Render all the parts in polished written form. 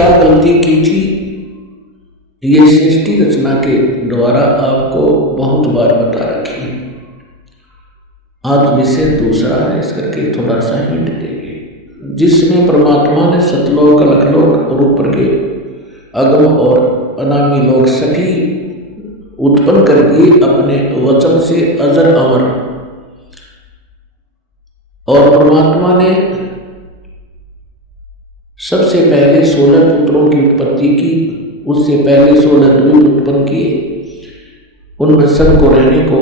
क्या गलती की थी, ये सृष्टि रचना के द्वारा आपको बहुत बार बता रखी है। आज विषय दूसरा है, इस करके थोड़ा सा हिंट देंगे, जिसमें परमात्मा ने सतलोक अलखलोक और ऊपर के अगम और अनामी लोग सभी उत्पन्न कर दिए अपने वचन से अजर अमर। और परमात्मा ने सबसे पहले 16 पुत्रों की उत्पत्ति की, उससे पहले 16 द्वीप उत्पन्न किए, उनमें सबको रहने को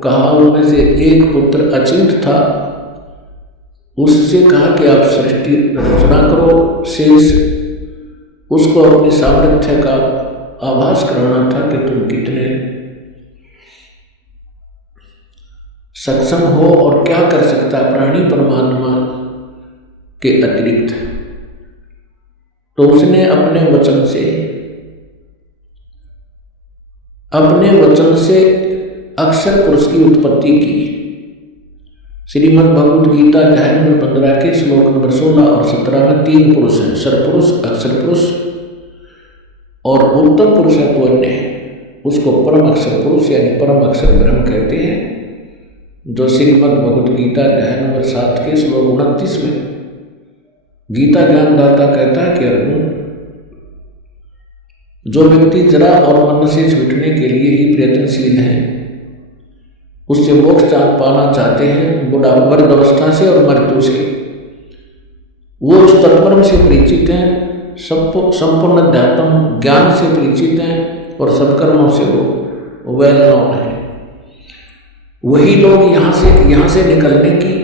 कहा। उनमें से एक पुत्र अचिंत था, उससे कहा कि आप सृष्टि रचना करो। शेष उसको अपने सामर्थ्य का आभास कराना था कि तुम कितने सक्षम हो और क्या कर सकता प्राणी परमात्मा के अतिरिक्त। तो उसने अपने वचन से अक्षर पुरुष की उत्पत्ति की। श्रीमद् भगवद गीता अध्याय नंबर 15 के श्लोक नंबर 16 और 17 में 3 पुरुष हैं, सरपुरुष, अक्षर पुरुष और उत्तम पुरुष है तो अन्य है। उसको परम अक्षर पुरुष यानी परम अक्षर ब्रह्म कहते हैं, जो श्रीमद् भगवद गीता अध्याय नंबर 7 के श्लोक 29 में गीता ज्ञानदाता कहता है कि अर्जुन, जो व्यक्ति जरा और मरण से छूटने के लिए ही प्रयत्नशील हैं, उससे मोक्ष पाना चाहते हैं, बुढ़ापा अवस्था से और मृत्यु से, वो उस तत्परम से परिचित हैं, संपूर्ण अध्यात्म ज्ञान से परिचित हैं और सत्कर्मों से वो वेल नोन है। वही लोग यहाँ से निकलने की,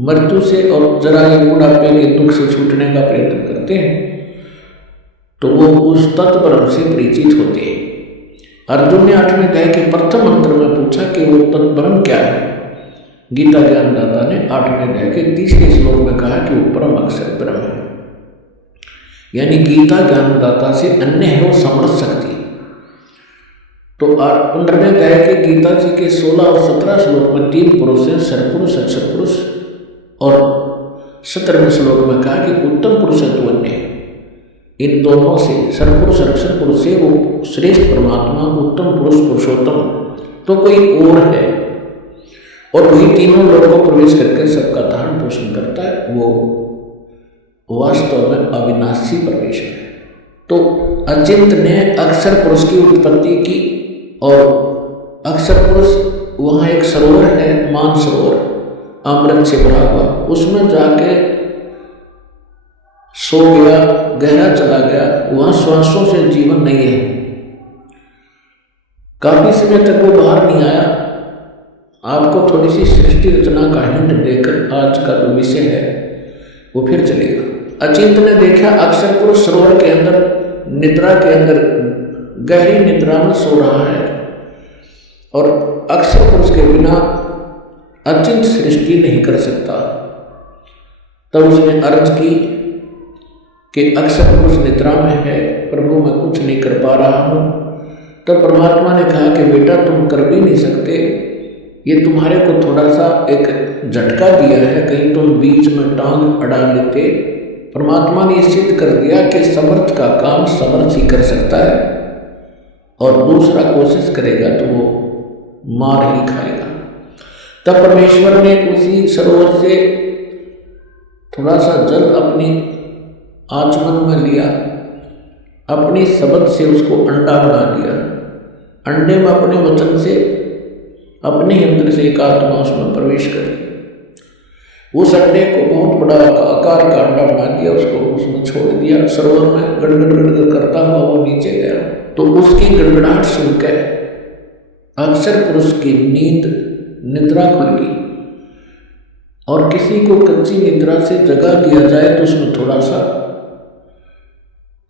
मृत्यु से और जरा या बुढ़ापे के दुख से छूटने का प्रयत्न करते हैं, तो वो उस तत्परम से परिचित होते हैं। अर्जुन ने 8वें अध्याय के प्रथम मंत्र में पूछा कि वो तत्परम क्या है। गीता ज्ञानदाता ने 8वें अध्याय के 30वें श्लोक में कहा कि वो परम अक्षर ब्रह्म है, यानी गीता ज्ञानदाता से अन्य है वो समर्थ शक्ति। तो 15वें अध्याय के गीता जी के 16 और 17 श्लोक में 3 पुरुष हैं, सरपुरुष, अक्षर पुरुष, और 17वें श्लोक में कहा कि उत्तम पुरुष है तो अन्य है। इन दोनों से, सरपुरुष अक्षर पुरुष से वो श्रेष्ठ परमात्मा, उत्तम पुरुष, पुरुषोत्तम तो कोई और है, और वही तीनों लोगों को प्रवेश करके सबका धारण पोषण करता है। वो वास्तव में अविनाशी परमेश्वर है। तो अचिंत ने अक्षर पुरुष की उत्पत्ति की, और अक्षर पुरुष वहाँ एक सरोवर है, मान सरोवर, अमृत से भरा हुआ, उसमें जाके सो गया, गहरा चला गया। वहाँ श्वासों से जीवन नहीं है, काफी समय तक वो बाहर नहीं आया। आपको थोड़ी सी सृष्टि रचना का हिंट देकर आज का जो विषय है वो फिर चलेगा। अचिंत ने देखा अक्षर पुरुष सरोवर के अंदर, निद्रा के अंदर, गहरी निद्रा में सो रहा है, और अक्षर पुरुष के बिना अचिंत सृष्टि नहीं कर सकता। तब उसने अर्ज की कि अक्षर पुरुष निद्रा में है, प्रभु मैं कुछ नहीं कर पा रहा हूँ। तब परमात्मा ने कहा कि बेटा तुम कर भी नहीं सकते, ये तुम्हारे को थोड़ा सा एक झटका दिया है, कहीं तुम बीच में टांग अड़ा लेते। परमात्मा ने सिद्ध कर दिया कि समर्थ का काम समर्थ ही कर सकता है, और दूसरा कोशिश करेगा तो वो मार ही खाएगा। तब परमेश्वर ने उसी सरोवर से थोड़ा सा जल अपनी आचमन में लिया, अपनी शब्द से उसको अंडा बना दिया। अंडे में अपने वचन से, अपने अंदर से एक आत्मा उसमें प्रवेश कर उस अंडे को बहुत बड़ा आकार का अंडा बना दिया, उसको उसमें छोड़ दिया। सरोवर में गड़गड़ गड़गड़ करता हुआ वो नीचे गया। तो उसकी गड़गड़ाहट सुनकर अक्षर पुरुष की नींद, निद्रा खुल गई। और किसी को कच्ची निद्रा से जगा दिया जाए तो उसमें थोड़ा सा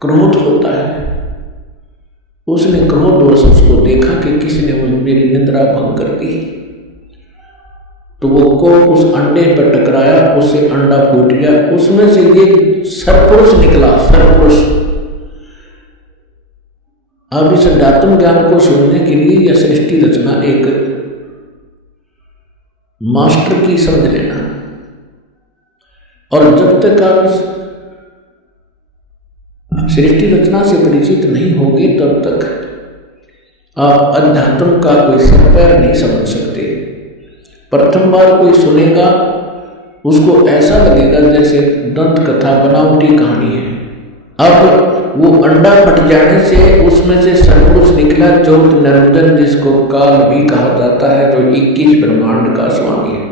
क्रोध होता है। उसने क्रोधवश उसको देखा कि किसी ने मेरी निद्रा भंग कर दी, तो वो कोप उस अंडे पर टकराया, उससे अंडा फूट गया, उसमें से ये सरपुरुष निकला। सरपुरुष अब इस अध्यात्म ज्ञान को सुनने के लिए यह सृष्टि रचना एक मास्टर की समझ लेना। और जब तक आप सृष्टि रचना से परिचित नहीं होगे तब तक आप अध्यात्म का कोई सिर पैर नहीं समझ सकते। प्रथम बार कोई सुनेगा उसको ऐसा लगेगा जैसे दंत कथा बनावटी कहानी है। अब वो अंडा फट जाने से उसमें से सतपुरुष निकला ज्योत निरंजन, जिसको काल भी कहा जाता है, जो 21 ब्रह्मांड का स्वामी है।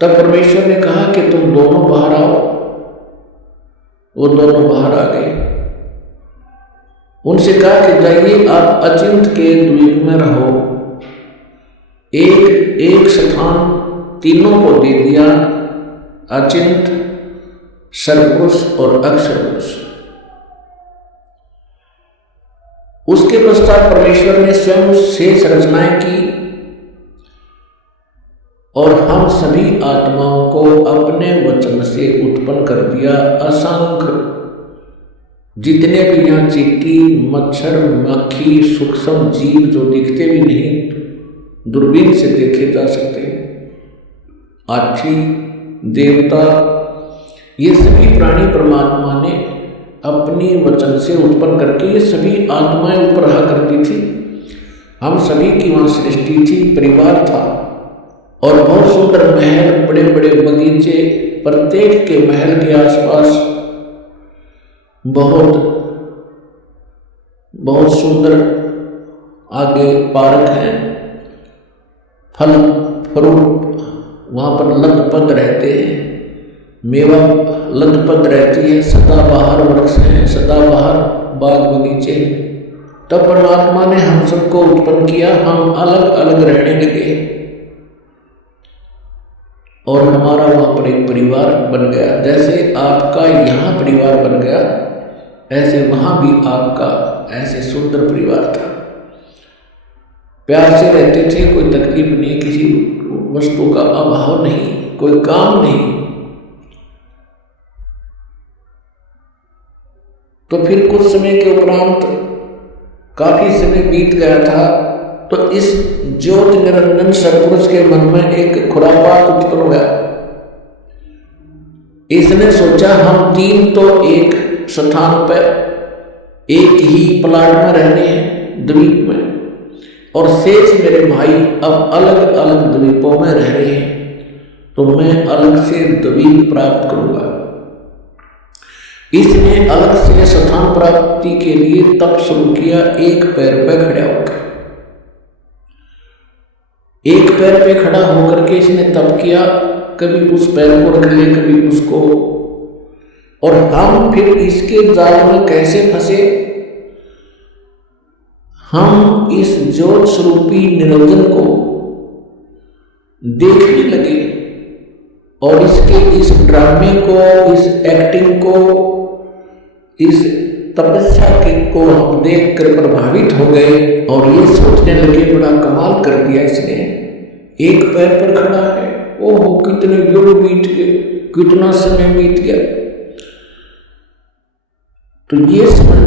तब परमेश्वर ने कहा कि तुम दोनों बाहर आओ। वो दोनों बाहर आ गए। उनसे कहा कि जाइए आप अचिंत के द्वीप में रहो। एक स्थान तीनों को दे दिया, अचिंत, सर्वपुरुष और अक्षर पुरुष। उसके पश्चात परमेश्वर ने स्वयं शेष रचनाएं की और हम सभी आत्माओं को अपने वचन से उत्पन्न कर दिया। असंख्य जितने भी यहाँ चींटी, मच्छर, मक्खी, सूक्ष्म जीव जो दिखते भी नहीं, दूरबीन से देखे जा सकते हैं, हाथी, देवता, ये सभी प्राणी परमात्मा ने अपनी वचन से उत्पन्न करके ये सभी आत्माएं ऊपर रहा करती थी। हम सभी की वहाँ सृष्टि थी, परिवार था और बहुत सुंदर महल, बड़े बड़े बगीचे, प्रत्येक के महल के आसपास बहुत सुंदर आगे पार्क है, फल फ्रूट वहाँ पर लदपद रहते हैं, मेवा लदपद रहती है, सदाबहार वृक्ष हैं, सदाबहार बाग बगीचे। तब परमात्मा ने हम सबको उत्पन्न किया, हम अलग अलग रहने लगे और हमारा वहाँ पर एक परिवार बन गया। जैसे आपका यहाँ परिवार बन गया, ऐसे वहाँ भी आपका ऐसे सुंदर परिवार था। प्यार से रहते थे, कोई तकलीफ नहीं, किसी वस्तु का अभाव नहीं, कोई काम नहीं। तो फिर कुछ समय के उपरांत काफी समय बीत गया था, तो इस ज्योत निरंजन सतपुरुष के मन में एक खुरापात उत्पन्न हुआ। इसने सोचा हम तीन तो एक स्थान पर एक ही प्लाट में रहने हैं, द्वीप में, और शेष मेरे भाई अब अलग अलग द्वीपों में रह रहे हैं, तो मैं अलग से द्वीप प्राप्त करूंगा। इसने अलग से स्थान प्राप्ति के लिए तप शुरू किया, एक पैर पर खड़ा होकर। एक पैर पे खड़ा होकर के इसने तप किया, कभी उस पैर को रख ले, कभी उसको। और हम फिर इसके जाल में कैसे फंसे? हम इस ज्योत स्वरूपी निरंजन को देखने लगे और इसके इस ड्रामे को, इस एक्टिंग को, इस तपस्या को हम देखकर प्रभावित हो गए और ये सोचने लगे बड़ा कमाल कर दिया इसने, एक पैर पर खड़ा है, ओहो कितने युग बीत गए, कितना समय बीत गया। तो ये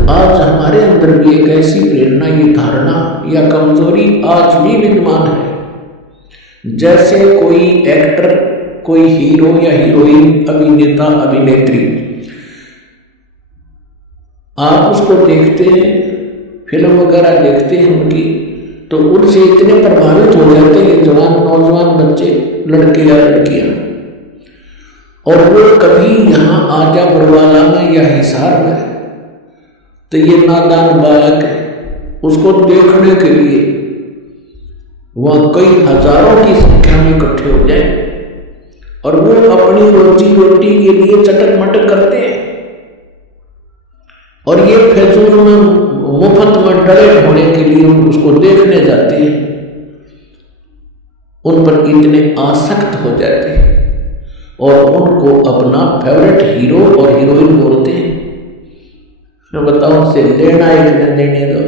आज हमारे अंदर भी एक ऐसी प्रेरणा, ये धारणा या कमजोरी आज भी विद्यमान है। जैसे कोई एक्टर, कोई हीरो या हीरोइन, अभिनेता, अभिनेत्री, आप उसको देखते हैं, फिल्म वगैरह देखते हैं उनकी, तो उनसे इतने प्रभावित हो जाते हैं जवान नौजवान बच्चे, लड़के या लड़कियां, और वो कभी यहाँ आजा बरवाला में या हिसार में, तो ये नादान बालक है, उसको देखने के लिए वह कई हजारों की संख्या में इकट्ठे हो जाए और वो अपनी रोजी रोटी के लिए चटक मटक करते हैं और ये फैजूल में मुफ्त में डरे होने के लिए उसको देखने जाते हैं, उन पर इतने आसक्त हो जाते हैं और उनको अपना फेवरेट हीरो और हीरोइन बोलते हैं। मैं बताऊं, से लेना एक न देने दो,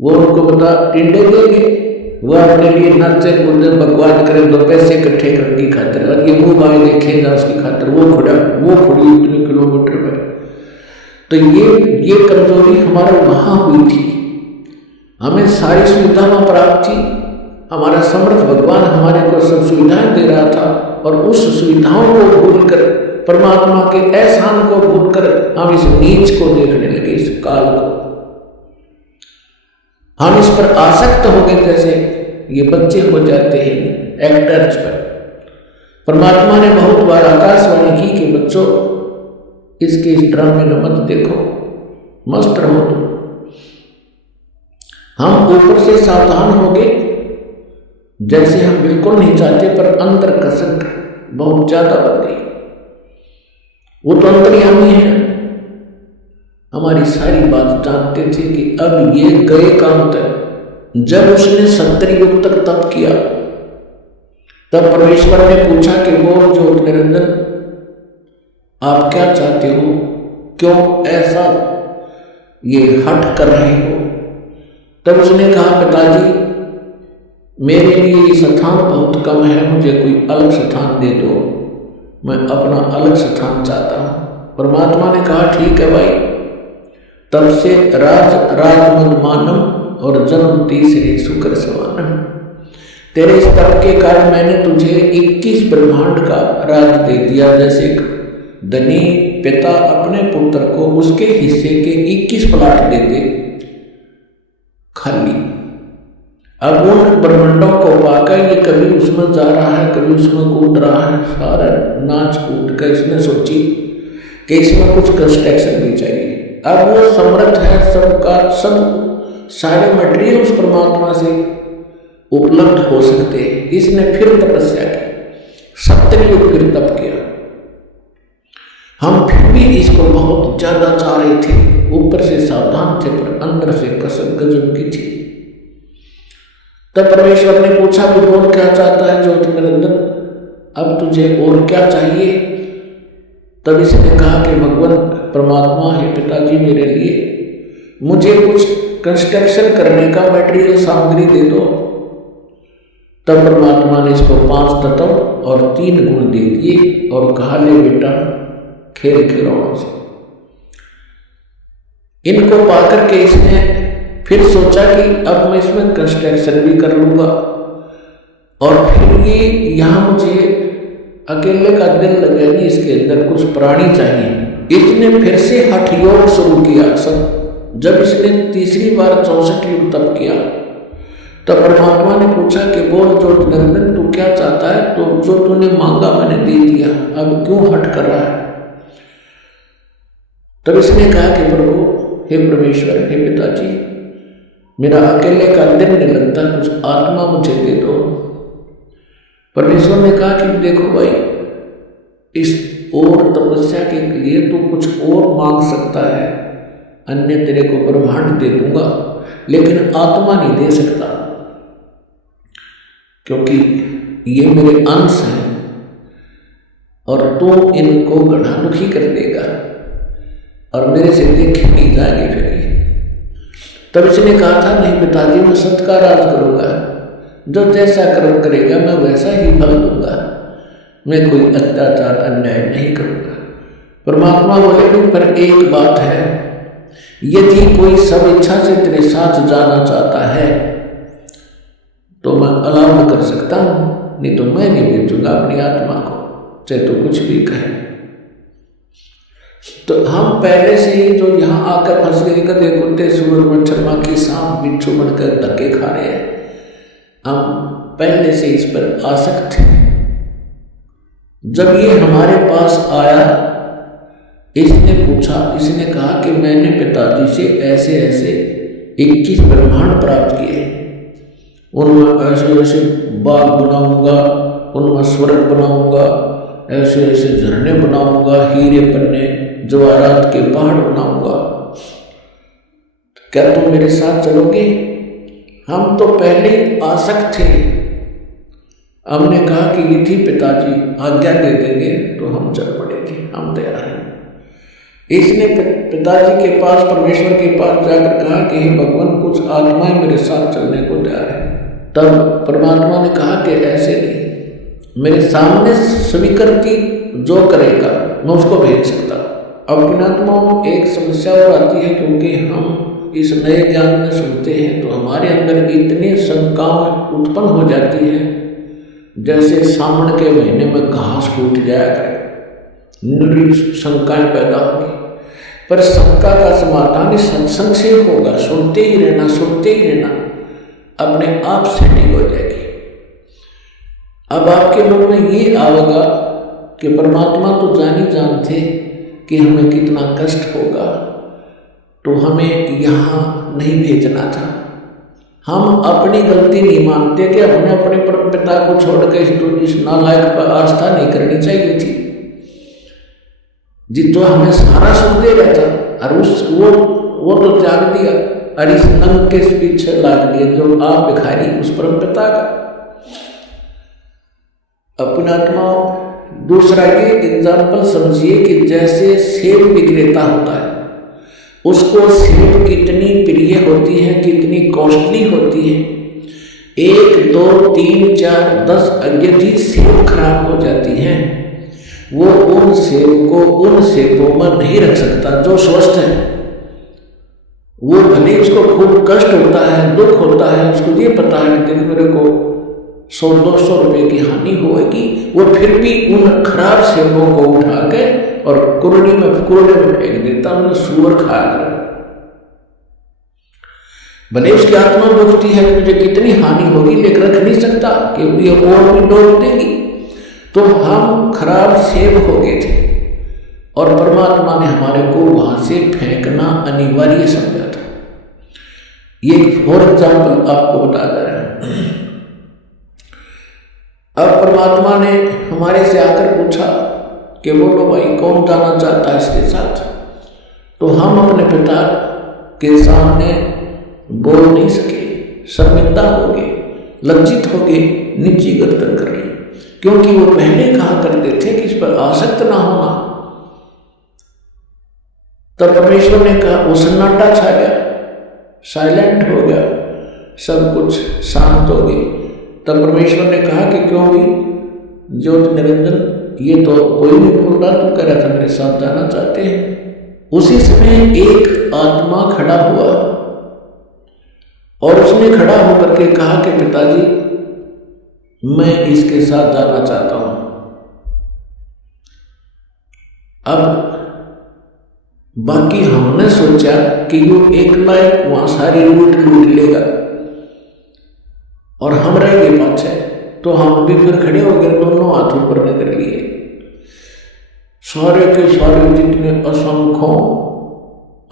वो उनको बता टिंडे देंगे, वो अपने लिए नाचे कूदे बकवास करे, 2 पैसे इकट्ठे करने की खातिर, और ये मुंह बाएं देखेगा उसकी खातिर, वो खड़ी इतने किलोमीटर पर। तो ये कमजोरी हमारा वहां हुई थी। हमें सारी सुविधाएं प्राप्त थी, हमारा समर्थ भगवान हमारे को सब सुविधाएं दे रहा था और उस सुविधाओं को भूलकर परमात्मा के एहसान को भूलकर हम इस नीच को देखने लगे, इस काल को। हम इस पर आसक्त हो गए, जैसे ये बच्चे हो जाते हैं एक्टर्स पर। परमात्मा ने बहुत बार आकाशवाणी की कि बच्चों, इसके इस ड्रामे में मत देखो, मस्त रहो तुम। हम ऊपर से सावधान हो गए, जैसे हम बिल्कुल नहीं चाहते, पर अंतर कसक बहुत ज्यादा बढ़ गई। वो तो अंतर्यामी है, हमारी सारी बात जानते थे कि अब ये गए काम तक। जब उसने 70 युग तक तप किया, तब परमेश्वर ने पूछा कि बोल ज्योत निरंजन, आप क्या चाहते हो, क्यों ऐसा ये हट कर रहे हो? तब उसने कहा, पिताजी मेरे लिए ये स्थान बहुत कम है, मुझे कोई अलग स्थान दे दो, मैं अपना अलग स्थान चाहता हूं। परमात्मा ने कहा, ठीक है भाई। तब से राजमद मानम और जन्म तीसरे शुक्र समानम। तेरे इस तप के कारण मैंने तुझे 21 ब्रह्मांड का राज दे दिया। जैसे एक धनी पिता अपने पुत्र को उसके हिस्से के 21 प्लाट दे दे खाली। अब उन ब्रह्मांडों को पाकर ये कभी उसमें जा रहा है, कभी उसमें कूद रहा है, सारा नाच कूद कर इसने सोची कि इसमें कुछ कंस्ट्रक्शन भी चाहिए। अब वो समर्थ है, सबका सब सारे मटेरियल उस परमात्मा से उपलब्ध हो सकते हैं। इसने फिर तपस्या की, 70 युग फिर तप किया। हम फिर भी इसको बहुत ज्यादा चाह रहे थे, ऊपर से सावधान थे, पर अंदर से कसक गजब की थी। तब परमेश्वर ने पूछा कि बोल क्या चाहता है ज्योति निरंजन, अब तुझे और क्या चाहिए? तब इसने कहा कि भगवान परमात्मा है पिताजी, मेरे लिए मुझे कुछ कंस्ट्रक्शन करने का मटेरियल सामग्री दे दो। तब परमात्मा ने इसको 5 तत्व और 3 गुण दे दिए और कहा, ले बेटा खेल खिलौनों से। इनको पाकर के इसने फिर सोचा कि अब मैं इसमें कंस्ट्रक्शन भी कर लूंगा, और फिर ये यहाँ मुझे अकेले का दिल लगे नहीं, इसके अंदर कुछ प्राणी चाहिए। इसने फिर से हठ योग शुरू किया। सब जब इसने तीसरी बार 64 युग तप किया, तब परमात्मा ने पूछा कि बोल ज्योति निरंजन तू क्या चाहता है? तो जो तूने मांगा मैंने दे दिया, अब क्यों हट कर रहा है? तब इसने कहा कि प्रभु, हे परमेश्वर, हे पिताजी, मेरा अकेले का दिल नहीं लगता, कुछ आत्मा मुझे दे दो। परमेश्वर ने कहा कि देखो भाई, इस और तपस्या के लिए तू कुछ और मांग सकता है, अन्य तेरे को ब्रह्मांड दे दूंगा, लेकिन आत्मा नहीं दे सकता, क्योंकि ये मेरे अंश हैं और तू इनको गढ़ा दुखी कर देगा और मेरे से देखे नहीं जाएंगे फिर ये। तब इसने कहा था, नहीं पिताजी, मैं सत्य का राज करूंगा, जो जैसा कर्म करेगा मैं वैसा ही फल दूंगा, मैं कोई अत्याचार अन्याय नहीं करूंगा। परमात्मा बोले कि पर एक बात है, यदि कोई सब इच्छा से तेरे साथ जाना चाहता है तो मैं अलाउ कर सकता हूं, नहीं तो मैं नहीं भेजूंगा अपनी आत्मा को, चाहे तो कुछ भी कहे। तो हम पहले से ही जो यहाँ आकर फंस गए, गधे कुत्ते सुअर मच्छर माखी सांप बिच्छू बनकर धक्के खा रहे हैं, हम पहले से इस पर आसक्त थे। जब ये हमारे पास आया, इसने पूछा, इसने कहा कि मैंने पिताजी से ऐसे ऐसे 21 ब्रह्मांड प्राप्त किए, उनमें ऐसे ऐसे बाग बनाऊंगा, उनमें स्वर्ग बनाऊंगा, ऐसे ऐसे झरने बनाऊंगा, हीरे पन्ने जवाहरात के पहाड़ बनाऊंगा, क्या तुम मेरे साथ चलोगे? हम तो पहले आसक्त थे। हमने कहा कि यदि पिताजी आज्ञा दे देंगे तो हम चल पड़ेंगे, हम तैयार हैं। इसने पिताजी के पास, परमेश्वर के पास जाकर कहा कि हे भगवान, कुछ आत्माएं मेरे साथ चलने को तैयार है। तब परमात्मा ने कहा कि ऐसे नहीं, मेरे सामने स्वीकृति जो करेगा मैं उसको भेज सकता। अब पुण्यात्माओं, एक समस्या और आती है, क्योंकि हम इस नए ज्ञान में सुनते हैं तो हमारे अंदर इतनी शंकाएं उत्पन्न हो जाती हैं, जैसे सावन के महीने में घास टूट जाया करे, निरी शंकाएं पैदा होगी, पर शंका का समाधान इस सत्संग से होगा। सुनते ही रहना, अपने आप सेटिंग हो जाएगी। अब आपके मन में ये आएगा कि परमात्मा तो जानते कि हमें कितना कष्ट होगा, तो हमें यहाँ नहीं भेजना था। हम अपनी गलती नहीं मानते कि हमने अपने पिता को छोड़ के इस नालायक पर आस्था नहीं करनी चाहिए थी, जितो हमें सारा सुख दे रहा था, और वो तो त्याग दिया और इस नंग के पीछे लाग दिया जो आप भिखारी उस परम पिता का। अपना आत्मा दूसरा ये एग्जाम्पल समझिए कि जैसे सेब विक्रेता होता है, उसको सेब कितनी प्रिय होती है, कितनी कॉस्टली होती है। 1, 2, 3, 4, 10 यदि सेब खराब हो जाती हैं, वो उन सेब को उन सेबों में नहीं रख सकता जो स्वस्थ है। वो भले उसको खूब कष्ट होता है, दुख होता है, उसको ये पता है कि मेरे को 100-200 रुपये की हानि होगी, वो फिर भी उन खराब सेबों को उठा के और कुरने में फेंक देता, उन्हें सुअर खा कर। भले उसकी आत्मा दुखती है कि मुझे कितनी हानि होगी, लेकिन रख नहीं सकता कि ये और भी डोल देगी। तो हम खराब सेब हो गए थे और परमात्मा ने हमारे को वहां से फेंकना अनिवार्य समझा था। ये एक और एग्जाम्पल आपको बता दे रहा है। अब परमात्मा ने हमारे से आकर पूछा कि बोलो भाई कौन जाना चाहता है इसके साथ, तो हम अपने पिता के सामने बोल नहीं सके, शर्मिंदा हो गए, लज्जित हो गए, नीची गर्दन कर ली, क्योंकि वो पहले कहा करते थे कि इस पर आसक्त ना होना। तब परमेश्वर ने कहा, वो सन्नाटा छा गया, साइलेंट हो गया, सब कुछ शांत हो गए। तब परमेश्वर ने कहा कि क्यों भी ज्योति निरंजन, ये तो कोई नहीं बोल रहा, तो कह रहा था मेरे साथ जाना चाहते हैं। उसी समय एक आत्मा खड़ा हुआ और उसने खड़ा होकर के कहा कि पिताजी मैं इसके साथ जाना चाहता हूं। अब बाकी हमने सोचा कि वो एक लायक वहां सारी लूट लेगा और हम रह गए पाछे, तो हम भी फिर खड़े हो गए, दोनों हाथ ऊपर ने कर लिए। सारे के सारे जितने असंख्यों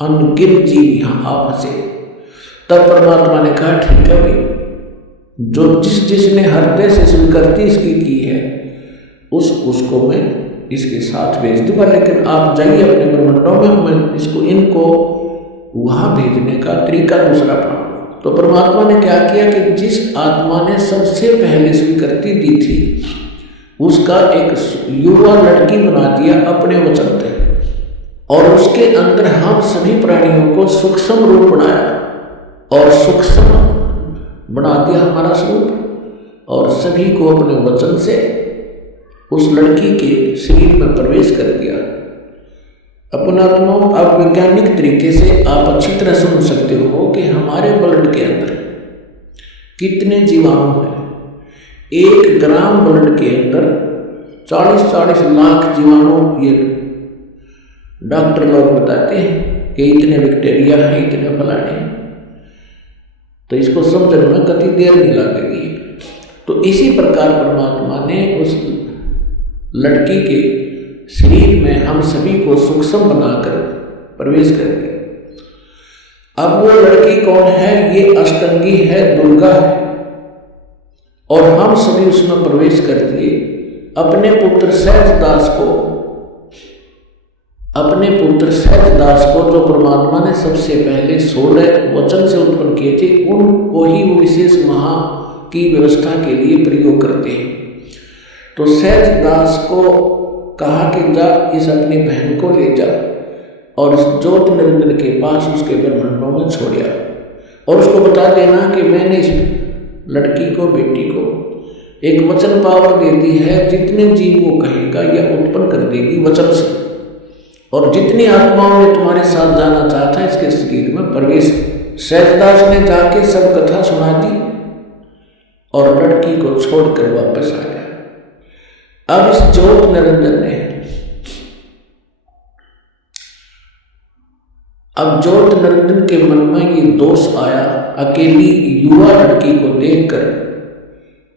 अनगिनत जीव यहां आप हंसे। तब परमात्मा ने कहा ठीक है भाई, जो जिसने हृदय से स्वीकृति इसकी की है उसको मैं इसके साथ भेज दूंगा, लेकिन आप जाइए अपने ब्रह्मांडों में, मैं इनको वहां भेजने का तरीका दूसरा अपनाऊंगा। तो परमात्मा ने क्या किया कि जिस आत्मा ने सबसे पहले स्वीकृति दी थी उसका एक युवा लड़की बना दिया अपने वचन से, और उसके अंदर हम सभी प्राणियों को सूक्ष्म रूप बनाया और सूक्ष्म बना दिया हमारा स्वरूप, और सभी को अपने वचन से उस लड़की के शरीर में प्रवेश कर दिया। अपना आप वैज्ञानिक तरीके से आप अच्छी तरह समझ सकते हो कि हमारे ब्लड के अंदर कितने जीवाणु हैं। 1 ग्राम ब्लड के अंदर 40-40 लाख जीवाणु, ये डॉक्टर लोग बताते हैं कि इतने बैक्टीरिया हैं, इतने फलाने, तो इसको समझने में कति देर नहीं लगेगी। तो इसी प्रकार परमात्मा ने उस लड़की के शरीर में हम सभी को सूक्ष्म बनाकर प्रवेश कर दिया। अब वो लड़की कौन है? ये अष्टंगी है, दुर्गा है, और हम सभी उसमें प्रवेश कर दिए। अपने पुत्र सहजदास को जो परमात्मा ने सबसे पहले 16 वचन से उत्पन्न किए थे, उनको ही वो विशेष महा की व्यवस्था के लिए प्रयोग करते हैं। तो सहजदास को कहा कि जा इस अपनी बहन को ले जा और इस ज्योति निरंजन के पास उसके ब्रह्मांडों में छोड़िया, और उसको बता देना कि मैंने इस लड़की को, बेटी को एक वचन पावर दे दी है, जितने जीव वो कहेगा या उत्पन्न कर देगी वचन से, और जितनी आत्माओं ने तुम्हारे साथ जाना चाहता है इसके शरीर में प्रवेश। सहजदास ने जाके सब कथा सुना दी और लड़की को छोड़कर वापस आ गया। अब इस ज्योत निरंजन ने अब ज्योत निरंजन के मन में ये दोष आया, अकेली युवा लड़की को देखकर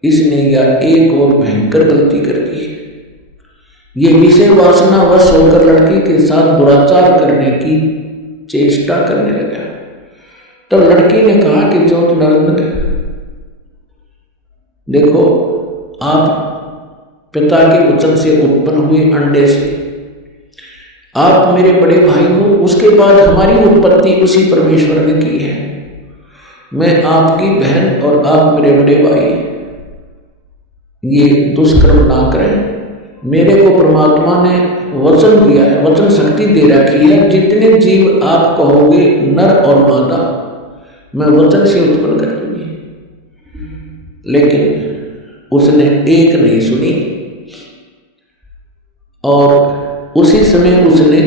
इसने यह एक और भयंकर गलती कर दी है। ये विषय वासना वश होकर लड़की के साथ दुराचार करने की चेष्टा करने लगा। तब लड़की ने कहा कि ज्योत निरंजन, देखो आप पिता के वचन से उत्पन्न हुए अंडे से, आप मेरे बड़े भाई हो, उसके बाद हमारी उत्पत्ति उसी परमेश्वर ने की है। मैं आपकी बहन और आप मेरे बड़े भाई, ये दुष्कर्म ना करें। मेरे को परमात्मा ने वचन दिया है, वचन शक्ति दे रखी है, जितने जीव आप कहोगे नर और मादा मैं वचन से उत्पन्न कर दूंगी। लेकिन उसने एक नहीं सुनी और उसी समय उसने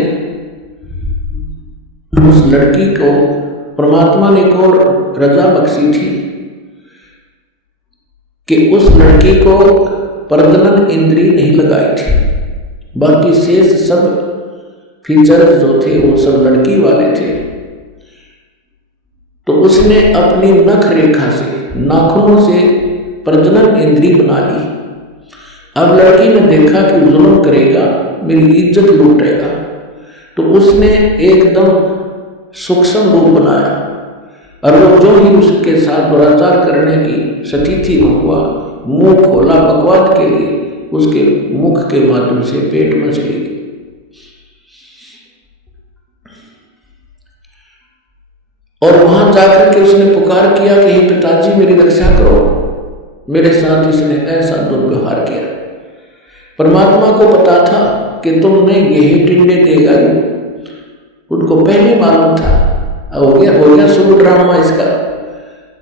उस लड़की को, परमात्मा ने को रजा बख्शी थी कि उस लड़की को प्रजनन इंद्री नहीं लगाई थी, बाकी शेष सब फीचर जो थे वो सब लड़की वाले थे। तो उसने अपनी नख रेखा से, नाखूनों से प्रजनन इंद्री बना ली। अब लड़की ने देखा कि जुल्म करेगा, मेरी इज्जत लूटेगा, तो उसने एकदम सूक्ष्म रूप बनाया और वो जो ही उसके साथ दुराचार करने की स्थिति में हुआ, मुंह खोला बकवाद के लिए, उसके मुख के माध्यम से पेट में चली गई। और वहां जाकर के उसने पुकार किया कि हे पिताजी मेरी रक्षा करो, मेरे साथ इसने ऐसा दुर्व्यवहार किया। परमात्मा को पता था कि तुमने यही टिंडे देगा, उनको पहले मालूम था। हो गया शुभ ड्रामा इसका।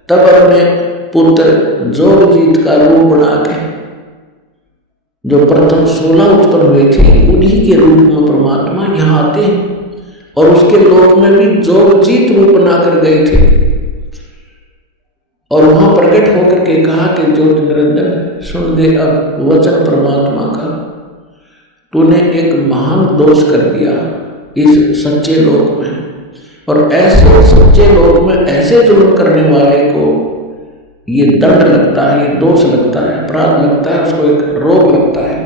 तब अपने पुत्र जोगजीत का रूप बना के, जो प्रथम 16 उत्पन्न हुए थे, उन्हीं के रूप में परमात्मा यहाँ आते हैं और उसके लोक में भी जोगजीत रूप बनाकर गए थे। और वहां प्रकट होकर के कहा कि ज्योत निरंजन सुन दे अब वचन परमात्मा का, तूने एक महान दोष कर दिया इस सच्चे लोक में, और ऐसे सच्चे लोक में ऐसे जुल्म करने वाले को ये दंड लगता है, ये दोष लगता है, अपराध लगता है, उसको एक रोग लगता है।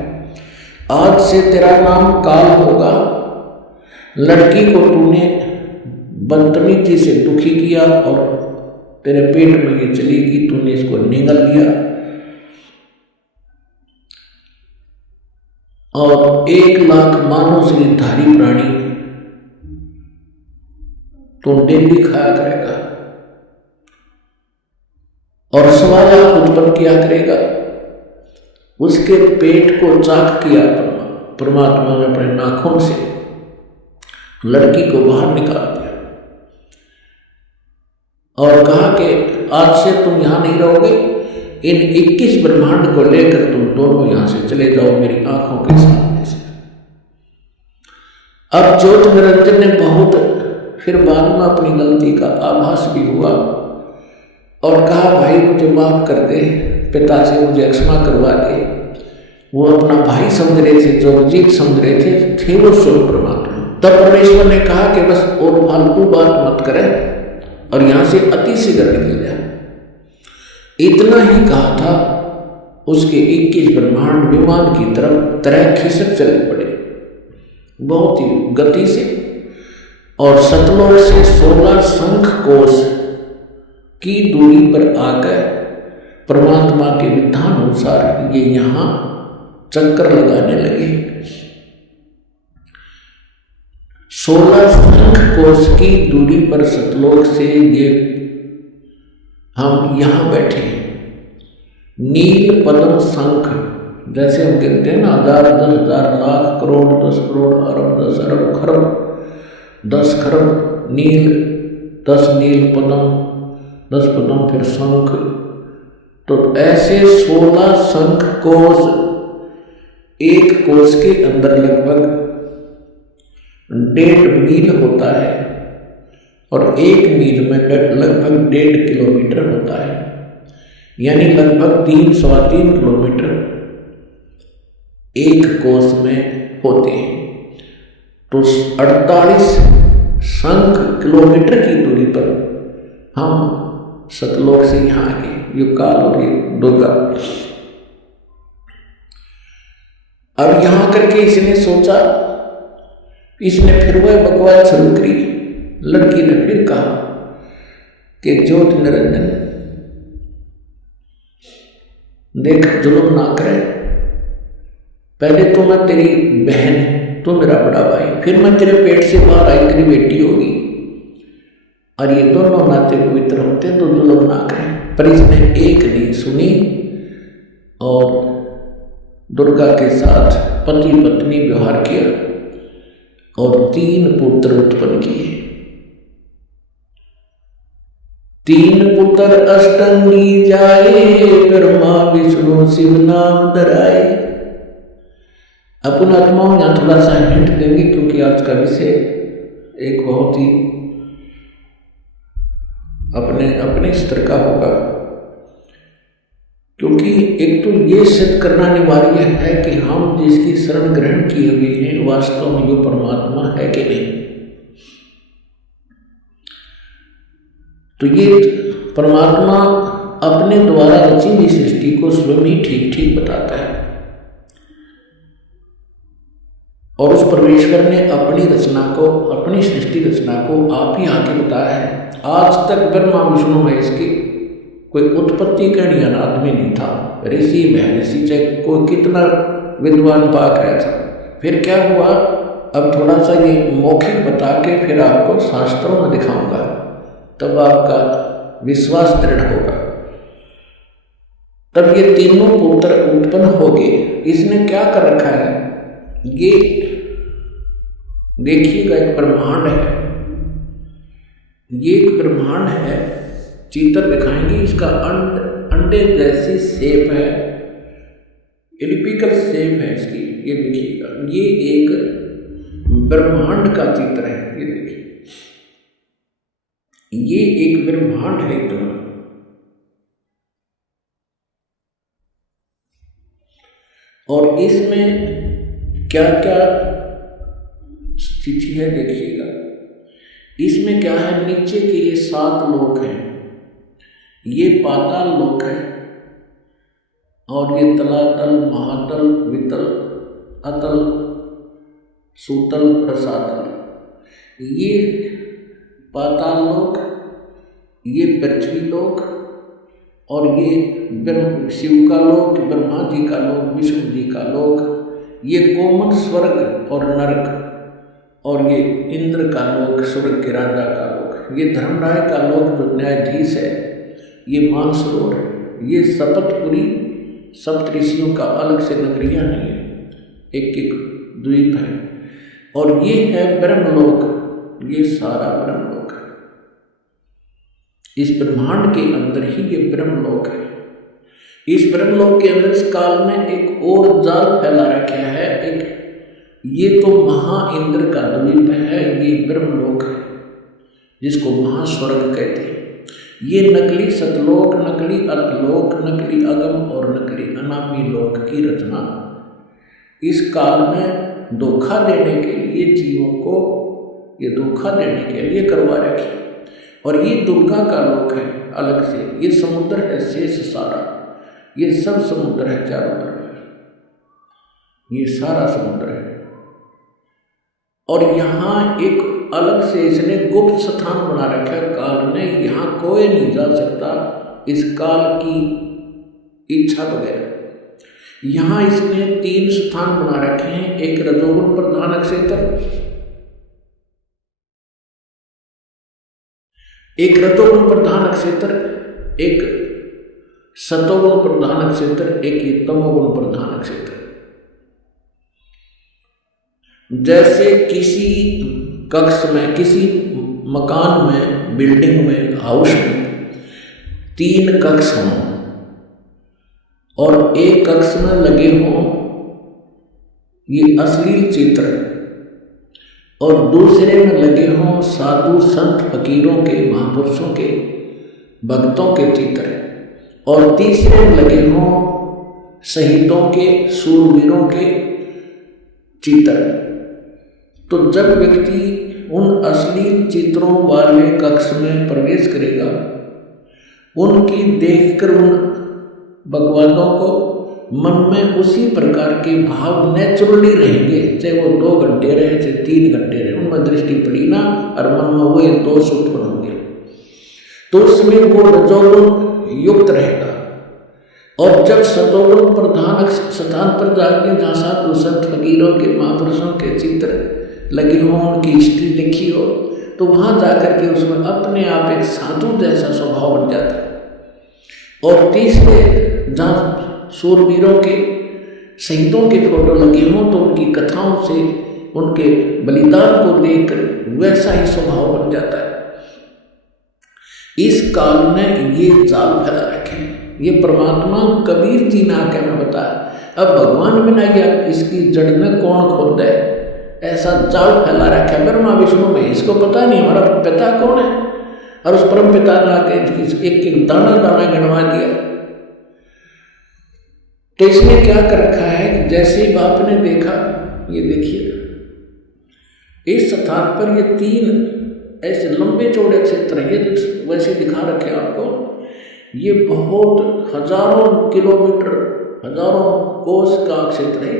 आज से तेरा नाम काल होगा। लड़की को तूने बदतमीजी से दुखी किया और तेरे पेट में ये चलेगी, तूने इसको निगल लिया और 1 लाख मानव शरीरधारी प्राणी तो डेली खाया करेगा और 1.25 लाख उत्पन्न किया करेगा। उसके पेट को चाक किया परमात्मा ने अपने नाखून से, लड़की को बाहर निकाल दिया और कहा कि आज से तुम यहां नहीं रहोगे, इन 21 ब्रह्मांड को लेकर तुम दोनों यहां से चले जाओ मेरी आंखों के सामने से। अब ज्योत निरंजन ने बहुत फिर बाद में अपनी गलती का आभास भी हुआ और कहा भाई मुझे माफ कर दे, पिता से मुझे क्षमा करवा दे। वो अपना भाई समझ रहे थे, जोगजीत समझ रहे थे वो स्वरूप परमात्मा। तब परमेश्वर ने कहा कि बस और फालतू बात मत करें और यहां से अति शीघ्र निकल जाए। इतना ही कहा था, उसके 21 ब्रह्मांड विमान की तरफ तरह खिसक चल पड़े बहुत ही गति से, और सतलोक से 16 शंख कोश की दूरी पर आकर परमात्मा के विधान अनुसार ये यहां चक्कर लगाने लगे। 16 शंख कोश की दूरी पर सतलोक से ये हम यहां बैठे हैं। नील पद्म शंख, जैसे हम कहते हैं ना 1000, 10,000, लाख, करोड़, 10 करोड़, अरब, 10 अरब, खरब, 10 खरब नील, 10 नील पद्म, 10 पद्म फिर शंख। तो ऐसे 16 शंख कोश, एक कोश के अंदर लगभग 1.5 मील होता है और 1 मील में लगभग 1.5 किलोमीटर होता है, यानी लगभग 3-3.25 किलोमीटर एक कोश में होते हैं। तो 48 संख्य किलोमीटर की दूरी पर हम सतलोक से यहाँ आगे, ये काल और ये दुर्गा। अब यहाँ करके इसने सोचा, इसने फिर वह बकवास शुरू करी। लड़की ने फिर कहा कि ज्योत निरंजन देख, जुल्म ना करे, पहले तो मैं तेरी बहन, तो मेरा बड़ा भाई, फिर मैं तेरे पेट से बाहर आई, तेरी बेटी होगी, और ये दोनों नाते पवित्र होते, तो जुल्म ना करें। पर इसने एक नहीं सुनी और दुर्गा के साथ पति पत्नी व्यवहार किया और 3 पुत्र उत्पन्न किए। 3 पुत्र अष्टंगी जाए, ब्रह्मा विष्णु शिव नाम धराए। अपन आत्माओं यहाँ थोड़ा सा हिंट देंगे, क्योंकि आज का विषय एक बहुत ही अपने स्तर का होगा। क्योंकि एक तो ये सिद्ध करना अनिवार्य है कि हम जिसकी शरण ग्रहण किए हुए हैं वास्तव में वो परमात्मा है कि नहीं। तो ये परमात्मा अपने द्वारा रची हुई सृष्टि को स्वयं ही ठीक ठीक बताता है, और उस परमेश्वर ने अपनी रचना को, अपनी सृष्टि रचना को आप ही आके बताया है। आज तक ब्रह्मा विष्णु महेश की कोई उत्पत्ति करने वाला आदमी नहीं था। ऋषि महर्षि चाहे कोई कितना विद्वान पाक रहा था। फिर क्या हुआ, अब थोड़ा सा ये मौखिक बता के फिर आपको शास्त्रों में दिखाऊंगा, तब आपका विश्वास दृढ़ होगा। तब ये तीनों पुत्र उत्पन्न हो गए। इसने क्या कर रखा है, ये देखिएगा, एक ब्रह्मांड है, ये एक ब्रह्मांड है। चित्र दिखाएंगे, इसका अंडे जैसी शेप है, एलिप्टिकल शेप है इसकी। ये देखिएगा, ये एक ब्रह्मांड का चित्र है। ये देखिए, ये एक ब्रह्मांड है इतना। और इसमें क्या क्या स्थिति है देखिएगा। इसमें क्या है, नीचे के ये 7 लोक हैं, ये पाताल लोक है, और ये तलातल, महातल, वितल, अतल, सूतल, रसातल। ये पाताल लोक, ये पृथ्वी लोक, और ये शिव का लोक, ब्रह्मा जी का लोक, विष्णु जी का लोक, ये कोमल स्वर्ग और नरक, और ये इंद्र का लोक, स्वर्ग के राजा का लोक, ये धर्मराय का लोक जो न्यायाधीश है, ये मानसरोवर है, ये शपथपुरी सप्तऋषियों का अलग से नगरिया नहीं है, एक एक द्वीप है, और ये है ब्रह्मलोक, ये सारा ब्रह्मलोक है। इस ब्रह्मांड के अंदर ही ये ब्रह्मलोक है। इस ब्रह्मलोक के अंदर इस काल में एक और जाल फैला रखा है। एक ये तो महा इंद्र का द्वीप है, ये ब्रह्मलोक है जिसको महास्वर्ग कहते हैं। ये नकली सतलोक, नकली अलोक, नकली अगम और नकली अनामी लोक की रचना इस काल में धोखा देने के लिए, जीवों को ये धोखा देने के लिए करवा रखी। और ये दुर्गा का लोक है अलग से। ये समुद्र है शेष सारा, ये सब समुद्र है चारों तरफ, ये सारा समुद्र है। और यहाँ एक अलग से इसने गुप्त स्थान बना रखा है काल ने, यहाँ कोई नहीं जा सकता इस काल की इच्छा बगैर। यहाँ इसने 3 स्थान बना रखे हैं, एक रजोगुण प्रधान क्षेत्र, एक रजोगुण प्रधान क्षेत्र, एक सतोगुण प्रधान क्षेत्र, एक तमोगुण प्रधान क्षेत्र। जैसे किसी कक्ष में, किसी मकान में, बिल्डिंग में, हाउस में 3 कक्ष हों और एक कक्ष में लगे हों ये अश्लील चित्र, और दूसरे में लगे हों साधु संत फकीरों के, महापुरुषों के, भक्तों के चित्र, और तीसरे में लगे हों शहीदों के, सूरवीरों के चित्र। तो जब व्यक्ति उन अश्लील चित्रों वाले कक्ष में प्रवेश करेगा, उनकी देखकर उन भगवानों को मन में उसी प्रकार के भाव नेचुरली रहेंगे, चाहे वो 2 घंटे रहे चाहे 3 घंटे रहे, उनमें दृष्टि पड़ी ना और मन में वही दोष उत्पन्न होंगे, तो उसमें वो रजोगुण युक्त रहेगा। और जब सतोगुण प्रधान स्थान पर जाके जहाँ साधु संत फकीरों के महापुरुषों के चित्र लगे हों, उनकी हिस्ट्री लिखी हो, तो वहाँ जाकर के उसमें अपने आप एक साधु जैसा स्वभाव बन जाता है। और तीसरे, जहाँ शूरवीरों के शहीदों के फोटो लगे हों तो उनकी कथाओं से उनके बलिदान को देखकर वैसा ही स्वभाव बन जाता है। इस काल में ये जाल फैला रखे, ये परमात्मा कबीर जी ने आके हमें बताया। अब भगवान बिना या इसकी जड़ में कौन खोद है, ऐसा जाल फैला रखा है ब्रह्मा विष्णु में, इसको पता नहीं हमारा पिता कौन है। और उस परम पिता ने आके एक एक दाना दाना गिनवा दिया। तो इसने क्या कर रखा है, जैसे ही बाप ने देखा, ये देखिए इस स्थान पर ये 3 ऐसे लंबे चौड़े क्षेत्र हैं, ये वैसे दिखा रखे आपको। ये बहुत हजारों किलोमीटर, हजारों कोस का क्षेत्र है।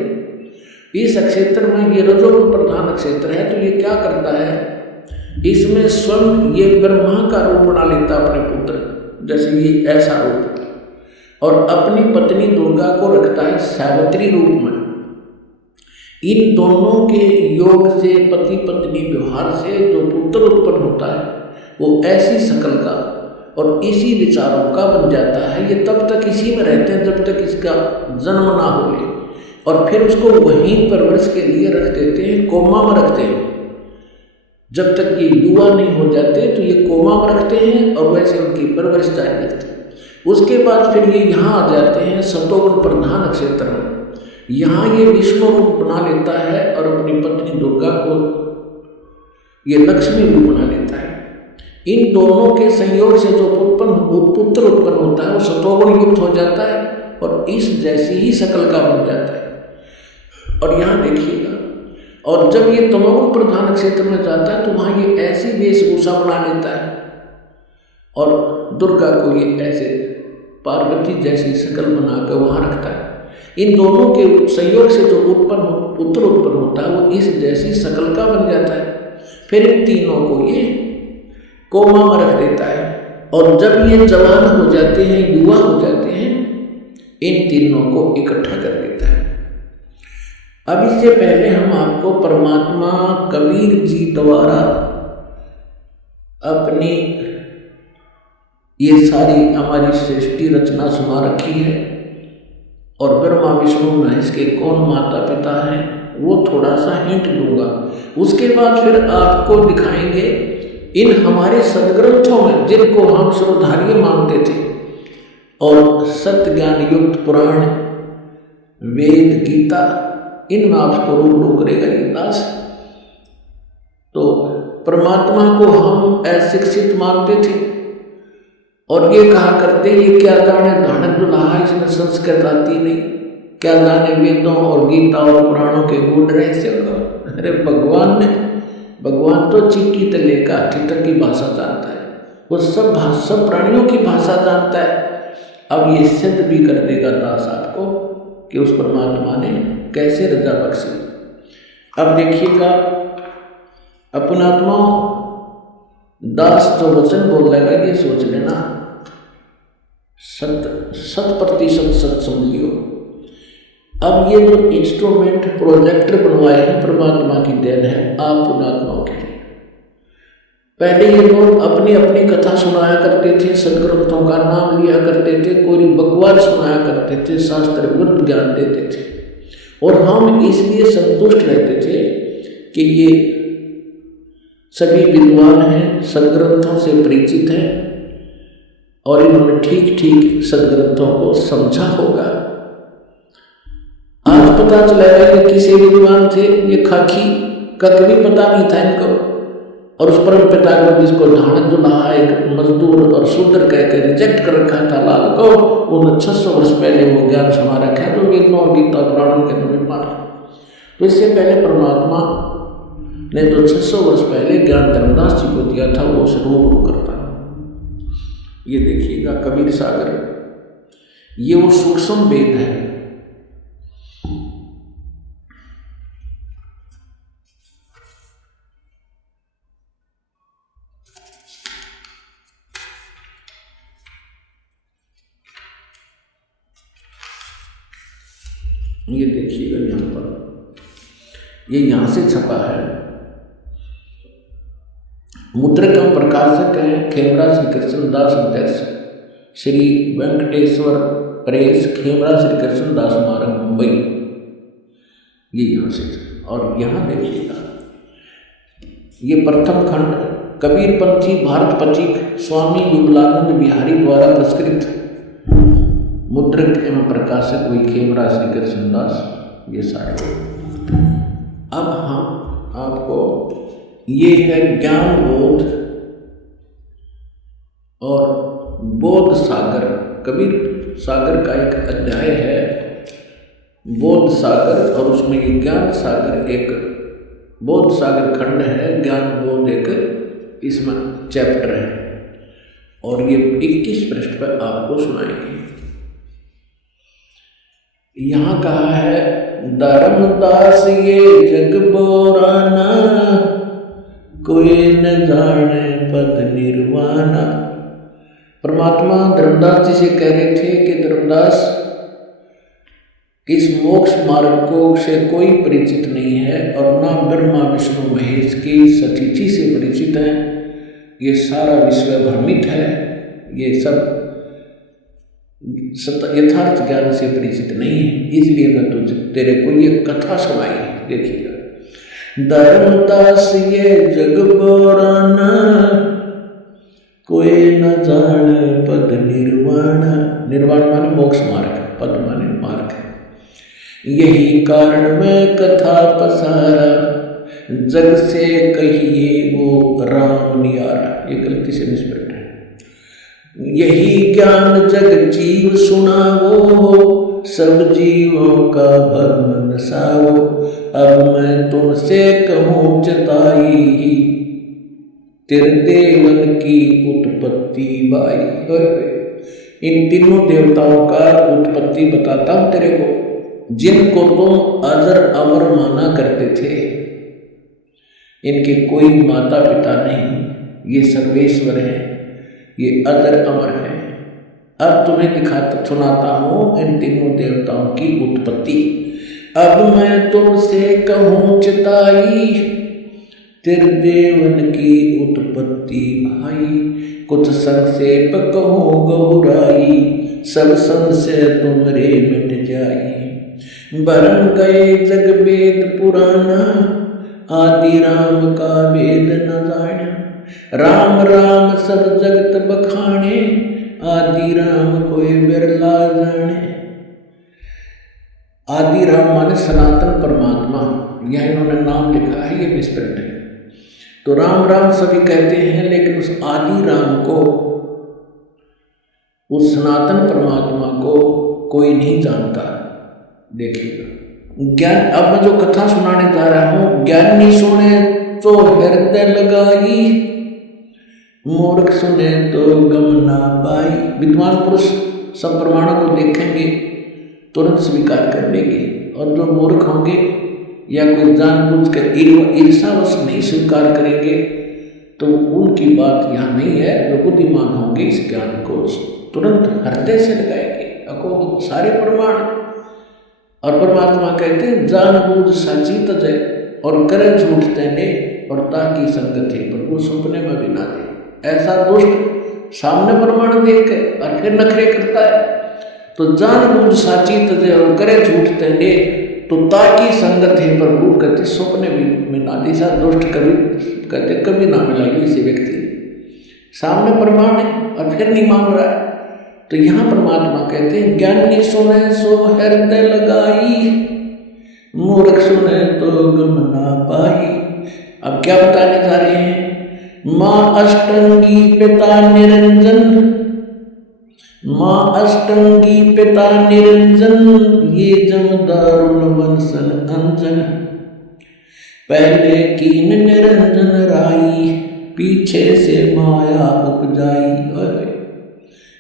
इस क्षेत्र में ये रजोगुण प्रधान क्षेत्र है। तो ये क्या करता है, इसमें स्वयं ये ब्रह्मा का रूप बना लेता अपने पुत्र, जैसे ये ऐसा रूप, और अपनी पत्नी दुर्गा को रखता है सावित्री रूप में। इन दोनों के योग से, पति पत्नी व्यवहार से जो पुत्र उत्पन्न होता है वो ऐसी शकल का और इसी विचारों का बन जाता है। ये तब तक इसी में रहते हैं जब तक इसका जन्म ना हो ले, और फिर उसको वहीं परवरिश के लिए रख देते हैं, कोमा में रखते हैं। जब तक ये युवा नहीं हो जाते तो ये कोमा में रखते हैं और वैसे उनकी परवरिश जारी रखते हैं। उसके बाद फिर ये यहाँ आ जाते हैं सतोगुण प्रधान क्षेत्र में। यहाँ ये विष्णु रूप बना लेता है और अपनी पत्नी दुर्गा को ये लक्ष्मी रूप बना लेता है। इन दोनों के संयोग से जो पुत्र उत्पन्न होता है वो सतोगुण युक्त हो जाता है और इस जैसी ही शकल का बन जाता है। और यहाँ देखिएगा, और जब ये तमोगुण प्रधान क्षेत्र में जाता है तो वहाँ ये ऐसी वेशभूषा बना लेता है और दुर्गा को ये ऐसे पार्वती जैसी शकल बनाकर वहाँ रखता है। इन दोनों के संयोग से जो पुत्र उत्पन्न होता है वो इस जैसी शकल का बन जाता है। फिर इन तीनों को ये कोमा में रख देता है, और जब ये जवान हो जाते हैं, युवा हो जाते हैं, इन तीनों को इकट्ठा कर देता है। अब इससे पहले हम आपको परमात्मा कबीर जी द्वारा अपनी ये सारी हमारी सृष्टि रचना सुना रखी है, और ब्रह्मा विष्णु महेश के कौन माता पिता हैं वो थोड़ा सा हिंट दूंगा। उसके बाद फिर आपको दिखाएंगे इन हमारे सदग्रंथों में, जिनको हम श्रोधार्य मानते थे, और सत्य ज्ञान युक्त पुराण, वेद, गीता, इनमें आपको रूबरू करेगा ये दास। तो परमात्मा को हम अशिक्षित मानते थे और ये कहा करते, ये क्या जाने धानक दुल्हा, इसमें संस्कृत आती नहीं, क्या जाने वेदों और गीता और पुराणों के गूढ़ रहस्य को। अरे भगवान तो चिट्ठी तक लेकर हाथी तक की भाषा जानता है, वो सब प्राणियों की भाषा जानता है। अब ये सिद्ध भी कर देगा दास आपको कि उस परमात्मा ने कैसे रजा बख्शी। अब देखिएगा, अपनात्मा दास जो वचन बोल रहेगा ये सोच लेना 100% सच समझ लियो। अब ये जो इंस्ट्रूमेंट प्रोजेक्टर बनवाए हैं परमात्मा की देन है आप पुण्यात्माओं के लिए। पहले ये लोग अपनी अपनी कथा सुनाया करते थे, सदग्रंथों का नाम लिया करते थे, कोई बकवास सुनाया करते थे, शास्त्र विरुद्ध ज्ञान देते थे, और हम इसलिए संतुष्ट रहते थे कि ये सभी विद्वान हैं, सदग्रंथों से परिचित हैं और इन्होंने ठीक ठीक सदग्रंथों को समझा होगा। आज पता चलेगा कि किसी विद्वान थे, ये खाकी का कभी पता नहीं था इनको, और उस परम पिता को जिसको धानक दुल्हा एक मजदूर और शूद्र कहकर रिजेक्ट कर रखा था लाल को, उन्होंने 600 वर्ष पहले वो ज्ञान सुना रखा है, तो वेदों और गीता पुराणों के में पढ़ा। तो इससे पहले परमात्मा ने तो 600 वर्ष पहले ज्ञान धर्मदास जी को दिया था, वो उसे रूबरू करता। ये देखिएगा कबीर सागर, ये वो सूक्ष्म वेद है। ये देखिएगा यहाँ पर, ये यहाँ से छपा है। मुद्रकम प्रकाशक है खेमरा श्री कृष्णदास अध्यक्ष, श्री वेंकटेश्वर प्रेस, खेमरा श्री कृष्णदास मार्ग, मुंबई। ये यहाँ से, और यहाँ देखिएगा ये प्रथम खंड कबीरपंथी भारत पथिक स्वामी युगलानंद बिहारी द्वारा पुरस्कृत, मुद्रक एवं प्रकाशक वही खेमरा श्री कृष्णदास। ये सारे अब हम आपको, ये है ज्ञान बोध और बोध सागर, कबीर सागर का एक अध्याय है बोध सागर, और उसमें ये ज्ञान सागर एक बोध सागर खंड है, ज्ञान बोध एक इसमें चैप्टर है, और ये 21 पृष्ठ पर आपको सुनाएंगे। यहाँ कहा है, धर्मदास ये जग बोराना, कोई न जाने पद निर्वाणा। परमात्मा धर्मदास जी से कह रहे थे कि धर्मदास, इस मोक्ष मार्ग को से कोई परिचित नहीं है, और ना ब्रह्मा विष्णु महेश की सतीथि से परिचित है। ये सारा विश्व भ्रमित है, ये सब यथार्थ ज्ञान से परिचित नहीं है, इसलिए मैं तुझे तेरे को ये कथा सुनाई। देखिएगा, धर्मदास ये जग बोराना, कोई न जाने पद निर्वाण। निर्वाण माने मोक्ष मार्ग, पद माने मार्ग। यही कारण में कथा पसारा, जग से कहिए वो राम नियारा। ये गलती से मिसप्रिंट है। यही ज्ञान जग जीव सुनावो, सब जीवों का भरम नसावो। अब मैं तुमसे कहूँ चताई, तेरे देवन की उत्पत्ति बाई। इन तीनों देवताओं का उत्पत्ति बताता हूँ तेरे को, जिनको तुम अजर अमर माना करते थे। इनके कोई माता पिता नहीं, ये सर्वेश्वर हैं, ये अजर अमर है। अब तुम्हें सुनाता हूँ इन तीनों देवताओं की उत्पत्ति। अब मैं तुमसे कहूँ चिताई, तेरे देवन की उत्पत्ति भाई। कुछ संक्षेप कहो गौराई, सब संशय तुमरे मिट जाई। बरन गए जग वेद पुराना, आदि राम का वेद न जाने। राम राम सब जगत बखाने, आदि राम कोई बिरला जाने। आदि राम माने सनातन परमात्मा, यह इन्होंने नाम लिखा है, ये मिसप्रिंट है। तो राम राम सभी कहते हैं, लेकिन उस आदि राम को, उस सनातन परमात्मा को कोई नहीं जानता। देखिएगा ज्ञान, अब मैं जो कथा सुनाने जा रहा हूं, ज्ञानी सुने तो हृदय लगाई, मूर्ख सुने तो गम ना पाई। विद्वान पुरुष सब प्रमाणों को देखेंगे, तुरंत स्वीकार कर लेंगे, और जो मूर्ख होंगे या कोई जानबूझकर ईर्षावश नहीं स्वीकार करेंगे, तो उनकी बात यहाँ नहीं है। जो बुद्धिमान होंगे इस ज्ञान को तुरंत हृदय से लगाएंगे, अको सारे प्रमाण। और परमात्मा कहते हैं, जानबूझ साची तजय, और करे झूठ तेने, और ताकि संगति प्रभु सपने में भी ना दे। ऐसा दुष्ट सामने प्रमाण देख के और फिर नखरे करता है, तो जानबूझ साची तजय और करे झूठ तेने, तो ताकि संगत है प्रभु कहते सपने में ना दे। ऐसा दुष्ट कभी कहते कभी ना मिलाइए इसे व्यक्ति, सामने प्रमाण है और फिर नहीं मान रहा है। तो यहाँ परमात्मा कहते हैं, ज्ञानी सुने सो हृदय लगाई, मूर्ख सुने तो गम ना पाई। अब क्या बताने जा रहे हैं? माँ अष्टंगी पिता निरंजन, माँ अष्टंगी पिता निरंजन, ये जम दारुण वंशन अंजन। पहले कीन निरंजन राई, पीछे से माया उपजाई।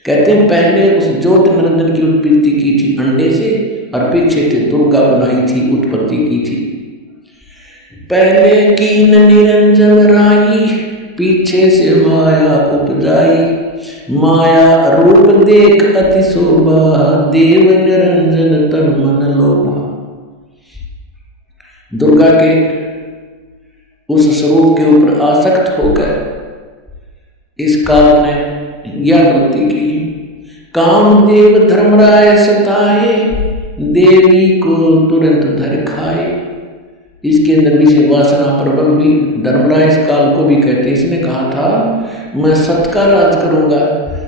कहते हैं पहले उस ज्योत निरंजन की उत्पत्ति की थी अंडे से, और पीछे से दुर्गा बनाई थी, उत्पत्ति की थी। पहले कीन निरंजन राई, पीछे से माया उपजाई। माया रूप देख अति शोभा, देव निरंजन तन मन लोभा। दुर्गा के उस स्वरूप के ऊपर आसक्त होकर इस काल ने यह वृत्ति की। कामदेव धर्मराय सताए, देवी को तुरंत धर खाए। इसके अंदर विषय वासना प्रबल हुई। धर्मराय इस काल को भी कहते, इसने कहा था मैं सत का राज करूंगा,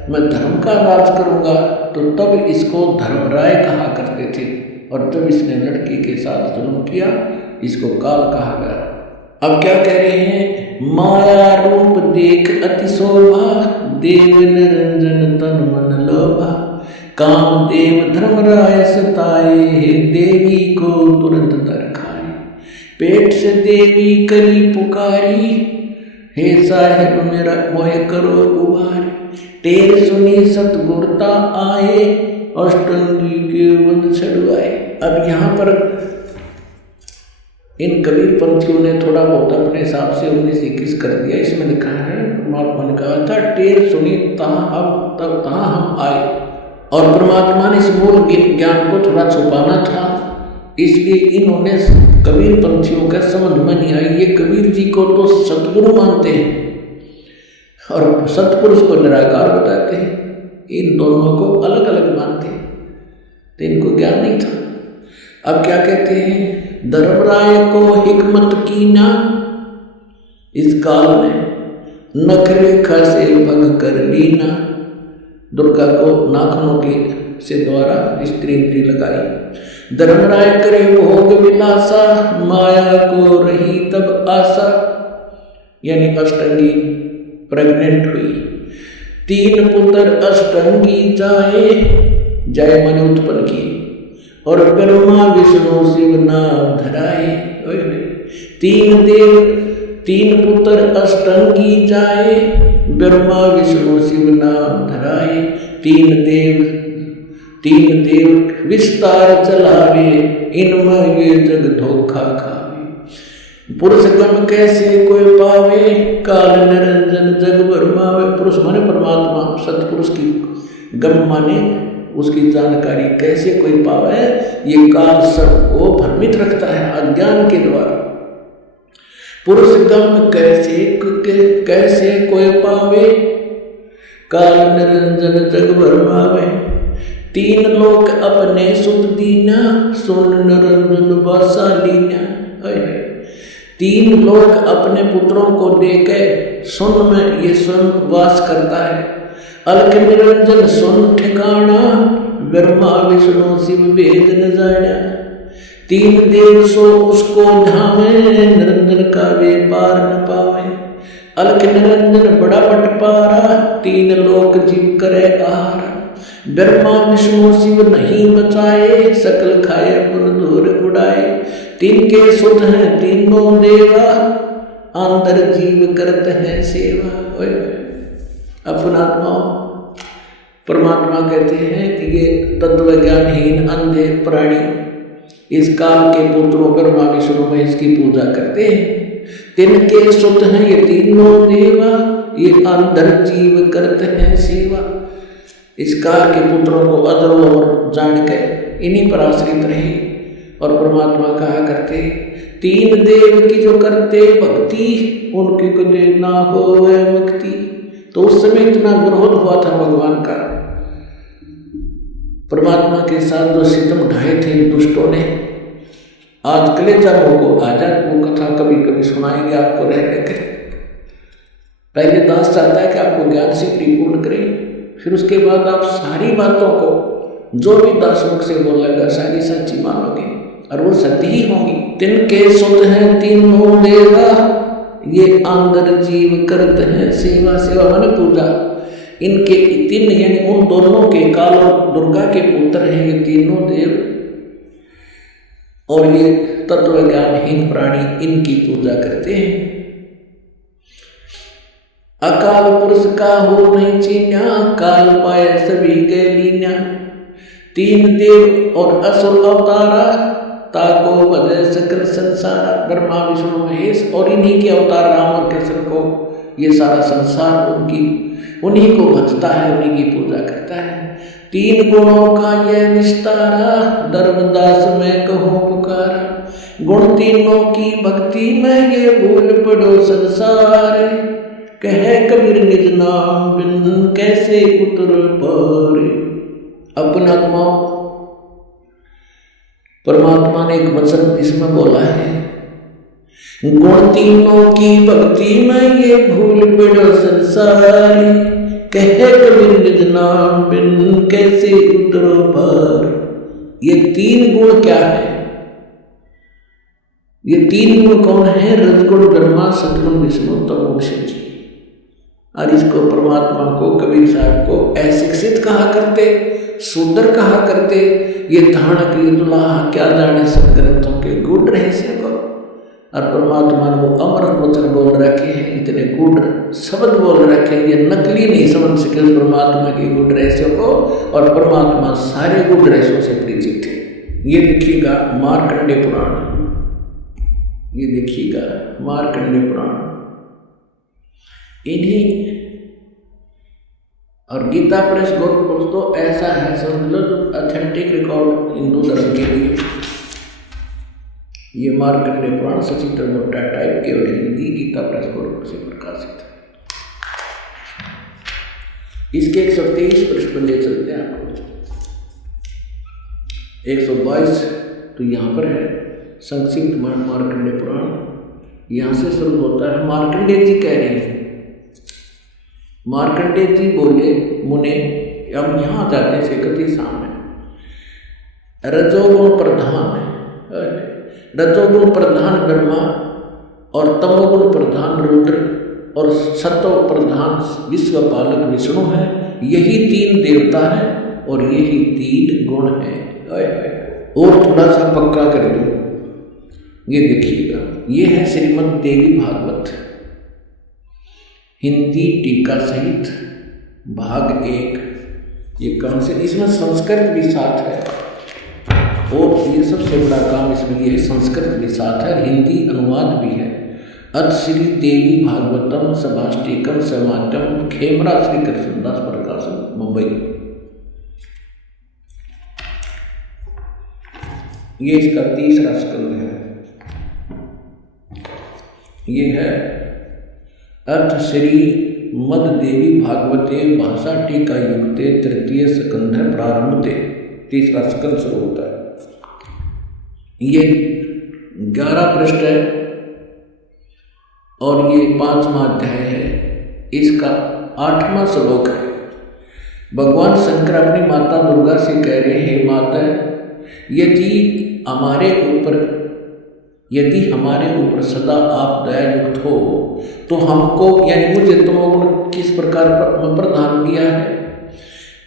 मैं धर्म का राज करूंगा, तो तब इसको धर्मराय कहा करते थे। और जब इसने लड़की के साथ जुल्म किया, इसको काल कहा गया। अब क्या कह रहे हैं? माया रूप देख अति शोभा, देव निरंजन तन मन लोभा। कामदेव धर्मराय सताए, देवी को तुरंत धर खाए। पेट से देवी करी पुकारी, हे साहेब मेरा मोह करो उबारी। टेर सुनी सतगुरता आए, अष्टंगी के वध छड़वाए। अब यहाँ पर इन कबीर पंथियों ने थोड़ा बहुत अपने हिसाब से 19-21 कर दिया। इसमें लिखा है परमात्मा ने कहा था टेर सुनी तहाँ हम आए, और परमात्मा ने इस मूल ज्ञान को थोड़ा छुपाना था, इसलिए इन्होंने कबीर पंथियों का समझ में नहीं आई। ये कबीर जी को तो सतगुरु मानते हैं और सतपुरुष को निराकार बताते हैं, इन दोनों को अलग अलग मानते हैं, तो इनको ज्ञान नहीं था। अब क्या कहते हैं? धर्मराय को हिकमत की ना, इस काल में नखरेखा से भग कर लीना। दुर्गा को नाखनों के से द्वारा स्त्री लगाई। धर्मराय करे भोग विलासा, माया को रही तब आशा। यानी अष्टंगी प्रेग्नेंट हुई। 3 पुत्र अष्टंगी जाए, जय मन उत्पन्न किए, और ब्रह्मा विष्णु शिव नाम धराए। 3 पुत्र अष्टंगी जाए, ब्रह्मा विष्णु शिव नाम धराए। 3 देव विस्तार चलावे, इनमें ये जग धोखा खावे। पुरुष गम कैसे कोई पावे, काल निरंजन जग भरमावे। पुरुष माने परमात्मा, सतपुरुष की गम माने उसकी जानकारी कैसे कोई पावे, ये काल सबको भ्रमित रखता है अज्ञान के द्वारा। पुरुष गम कैसे कोई पावे, काल निरंजन जग भरमावे। 3 लोक अपने सुत दीना, सुन निरंजन बसा लीना। 3 लोक अपने पुत्रों को देके सुन में ये स्वयं वास करता है। अलख निरंजन सुन ठिकाना, ब्रह्मा विष्णु शिव वेद न जाना। 3 देव सो उसको धामे, निरंजन का वे पार न पावे। अलख निरंजन बड़ा बटपारा, 3 लोक जीव करे आहार। ब्रह्मा विष्णु शिव नहीं बचाए, सकल खाए पुर दूर उड़ाए। 3 के सुध हैं तीनों देवा, अंतर जीव करते हैं सेवा। अपनात्मा परमात्मा कहते हैं कि ये तत्व ज्ञानहीन अंधे प्राणी इस काल के पुत्रों ब्रह्मा विष्णु महेश की पूजा करते हैं। तिनके सुत हैं ये तीनों देवा, ये अंतर जीव करते हैं सेवा। इस काल के पुत्रों को अधरोहर जान के इन्हीं पर आश्रित रहे। और परमात्मा कहा करते 3 देव की जो करते भक्ति, उनकी कदे ना हो वह मुक्ति। तो उस समय इतना विरोध हुआ था भगवान का, परमात्मा के साथ जो सितम ढाए थे दुष्टों ने। आज कलेजा को आजा वो कथा कभी कभी सुनाएंगे आपको रह रहकर। पहले दास चाहता है कि आपको ज्ञान से परिपूर्ण करे, फिर उसके बाद आप सारी बातों को जो भी दास मुख से बोलेगा सारी सच्ची मानोगे और वो सत्य ही होंगी। तिनके सुत हैं तीनों देवा, ये अंदर जीव करते हैं सेवा। सेवा माने पूजा। इनके 3 यानी उन दोनों के, काल और दुर्गा के पुत्र हैं ये तीनों देव। और ये तत्व ज्ञानहीन प्राणी इनकी पूजा करते हैं। अकाल पुरुष का हो नहीं चीन्या, काल पाए सभी के लीन्या। तीन देव और असुर अवतारा, ताको बदे सकल संसारा। ब्रह्मा विष्णु महेश और इन्हीं के अवतार राम और कृष्ण को ये सारा संसार उन्हीं को भजता है, उन्हीं की पूजा करता है। तीन गुणों का यह विस्तारा, धर्मदास में कहो पुकारा। गुण तीनों की भक्ति में ये भूल पड़ो संसार। कहे कबीर निज नाम बिन कैसे उतर पारे। अपना आत्माओं परमात्मा ने एक वचन इसमें बोला है, गुण तीनों की भक्ति में ये भूल पड़ो संसार। कहे कबीर निज नाम बिन कैसे उतरो पार। ये तीन गुण क्या है? ये तीन गुण कौन है? रजगुण ब्रह्मा, सतगुण विष्णु, तमोगुण शिव जी। और इसको परमात्मा को, कबीर साहब को अशिक्षित कहा करते, शूद्र कहा करते। ये धारणक दुल्हा क्या जाने सब ग्रंथों के गूढ़ रहस्य को। और परमात्मा ने वो अमृत वचन बोल रखे हैं, इतने गूढ़ शब्द बोल रखे हैं, ये नकली नहीं समझ सके उस परमात्मा के गूढ़ रहस्यों को। और परमात्मा सारे गूढ़ रहस्यों से परिचित थे। ये देखिएगा मार्कंडेय पुराण, ये देखिएगा मार्कंडेय पुराण इन्हीं। और गीता प्रेस गोरखपुर तो ऐसा है समझ लो, जो ऑथेंटिक रिकॉर्ड हिंदू धर्म के लिए। ये मार्कंडेय पुराण सचित्र मोटा टाइप के और हिंदी गीता प्रेस गोरखपुर से प्रकाशित है। इसके 123 पृष्ठ पर ले चलते हैं आपको। 122 तो यहाँ पर है संक्षिप्त मार्कंडेय पुराण, यहाँ से शुरू होता है। मार्कंडेय जी कह रहे हैं, मार्कंडेय जी बोले, मुने, अब यहाँ जाते हैं शेखती सामने। रजोगुण प्रधान है, रजोगुण प्रधान ब्रह्मा और तमोगुण प्रधान रुद्र और सत्व प्रधान विश्वपालक विष्णु है। यही तीन देवता है और यही तीन गुण है। और थोड़ा सा पक्का कर दो, ये देखिएगा, ये है श्रीमद् देवी भागवत हिंदी टीका सहित भाग 1। ये कौन से, इसमें संस्कृत भी साथ है और ये सबसे बड़ा काम इसमें ये संस्कृत भी साथ है, हिंदी अनुवाद भी है। अथ श्री देवी भागवतम सभाष्टिकम समाटम, खेमरा श्री कृष्णदास प्रकाशन, मुंबई। ये इसका 3रा स्कंद है। ये है अथ श्री मद देवी भागवते भाषा टीका युक्ते 3 स्कंध प्रारंभते, 3रा स्कंद शुरू होता है। ये 11 पृष्ठ है और ये 5वां अध्याय है। इसका 8वां श्लोक है। भगवान शंकर अपनी माता दुर्गा से कह रहे हैं, हे माता, यदि हमारे ऊपर सदा आप दया युक्त हो तो हमको, यानी मुझे तमोगुण किस प्रकार प्रदान किया है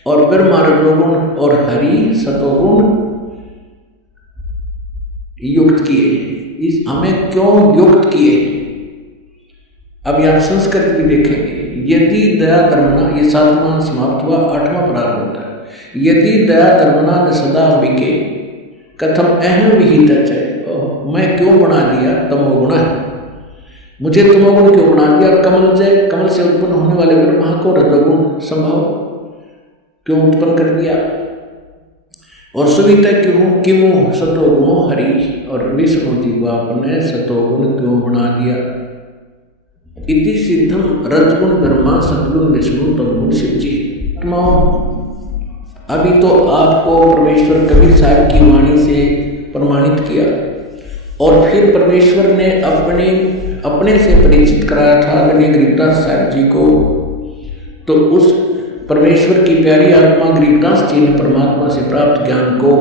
और ब्रह्मा रजोगुण और हरि सतोगुण युक्त किए, इस हमें क्यों युक्त किए? अब यहाँ संस्कृत भी देखेंगे। यदि दया धर्मना, ये 7वां समाप्त हुआ, 8वां प्रारंभ होता है। यदि दया धर्मना न सदा विके कथम अहम विहित है, मैं क्यों बना दिया तमोगुण, मुझे तमोगुण क्यों बना दिया? और कमल से उत्पन्न होने वाले ब्रह्मा को रजोगुण संभव क्यों उत्पन्न कर दिया? और सुविता क्यों किमु सतोगुणो हरि, और विष्णु जी को आपने सतोगुण क्यों बना दिया? इति सिद्धम रजगुण ब्रह्मा सतगुण विष्णु तमगुण शिव जी। अभी तो आपको परमेश्वर कबीर साहब की वाणी से प्रमाणित किया और फिर परमेश्वर ने अपने से परिचित कराया था आदरणीय गरीबदास साहब जी को। तो उस परमेश्वर की प्यारी आत्मा गरीबदास जी ने परमात्मा से प्राप्त ज्ञान को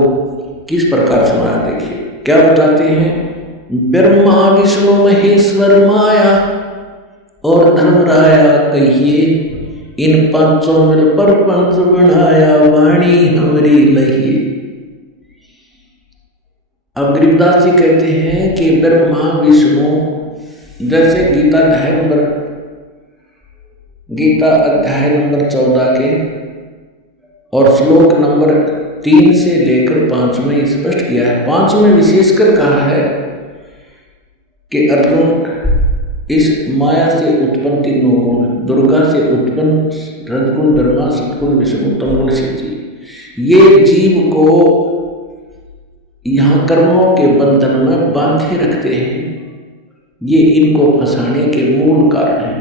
किस प्रकार सुनाया, देखिए क्या बताते हैं। ब्रह्मा विष्णु महेश्वर माया और धर्मराया कहिए, इन पांचों मिल पर पंच बढ़ाया वाणी हमारी लहिए। अब गरीबदास जी कहते हैं कि ब्रह्मा विष्णु, जैसे गीता अध्याय नंबर 14 के और श्लोक नंबर 3 से लेकर 5 में स्पष्ट किया है। 5 में विशेषकर कहा है कि अर्जुन, इस माया से उत्पन्न तीनों गुण, दुर्गा से उत्पन्न रजगुण ब्रह्मा, सतगुण विष्णु, तमगुण शिव जी, ये जीव को यहाँ कर्मों के बंधन में बांधे रखते हैं। ये इनको फंसाने के मूल कारण है।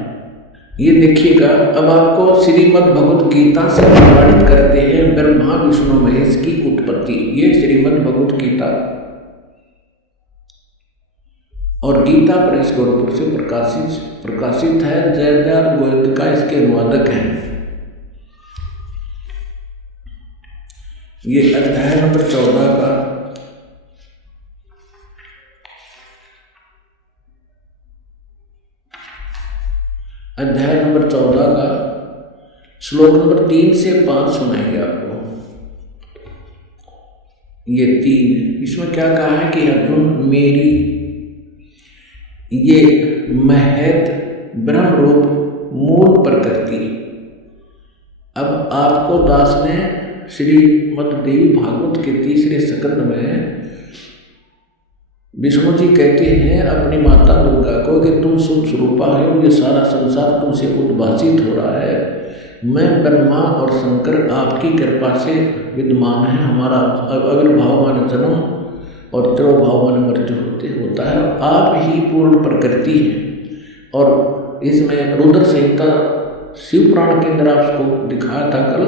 ये देखिएगा, अब आपको श्रीमद् भगवत गीता से प्रमाणित करते हैं ब्रह्मा विष्णु महेश की उत्पत्ति। ये श्रीमद् भगवत गीता और गीता प्रेस गोरखपुर से प्रकाशित है। जयदयाल गोयंका इसके अनुवादक हैं। ये अध्याय नंबर 14 का श्लोक नंबर 3 से 5 सुनाएंगे आपको। ये 3, इसमें क्या कहा है कि अर्जुन, मेरी ये महत ब्रह्म रूप मूल प्रकृति। अब आपको दास ने श्रीमद् देवी भागवत के 3रे स्कंद में विष्णु जी कहते हैं अपनी माता दुर्गा को कि तुम शुभ स्वरूपा हो, ये सारा संसार तुमसे उद्भासित हो रहा है। मैं ब्रह्मा और शंकर आपकी कृपा से विद्यमान है। हमारा आविर्भाव माने जन्म और तिरोभाव माने मृत्यु होता है। आप ही पूर्ण प्रकृति हैं। और इसमें रुद्र संहिता शिव पुराण के अंदर आपको दिखाया था कल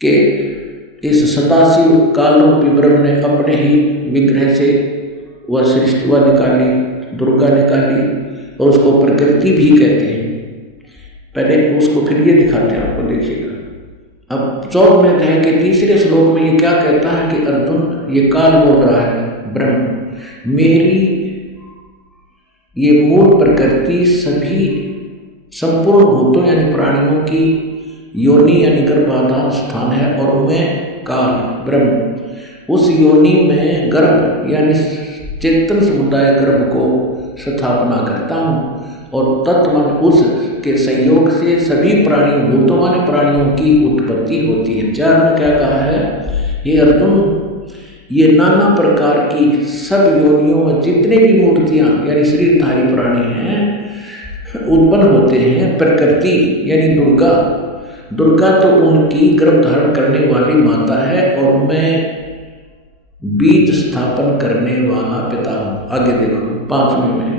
कि इस सदाशिव काल रूपी ब्रह्म ने अपने ही विग्रह से वह सृष्टि निकाली, दुर्गा निकाली, और उसको प्रकृति भी कहते हैं। पहले उसको फिर ये दिखाते हैं आपको, देखिएगा। अब 14वें अध्याय के 3रे श्लोक में ये क्या कहता है कि अर्जुन, ये काल बोल रहा है ब्रह्म, मेरी ये मूल प्रकृति सभी संपूर्ण भूतों यानी प्राणियों की योनि यानी गर्भाधान स्थान है। और मैं काल ब्रह्म उस योनि में गर्भ यानी चेतन समुदाय गर्भ को स्थापना करता हूँ और तत्मन उस के संयोग से सभी प्राणियों भूतों माने प्राणियों की उत्पत्ति होती है। 4 में क्या कहा है, ये अर्जुन, ये नाना प्रकार की सब योनियों में जितने भी मूर्तियाँ यानी शरीरधारी प्राणी हैं उत्पन्न होते हैं। प्रकृति यानी दुर्गा तो उनकी गर्भ धारण करने वाली माता है और मैं बीज स्थापन करने वाला पिता हूँ। आगे देखो 5वें में,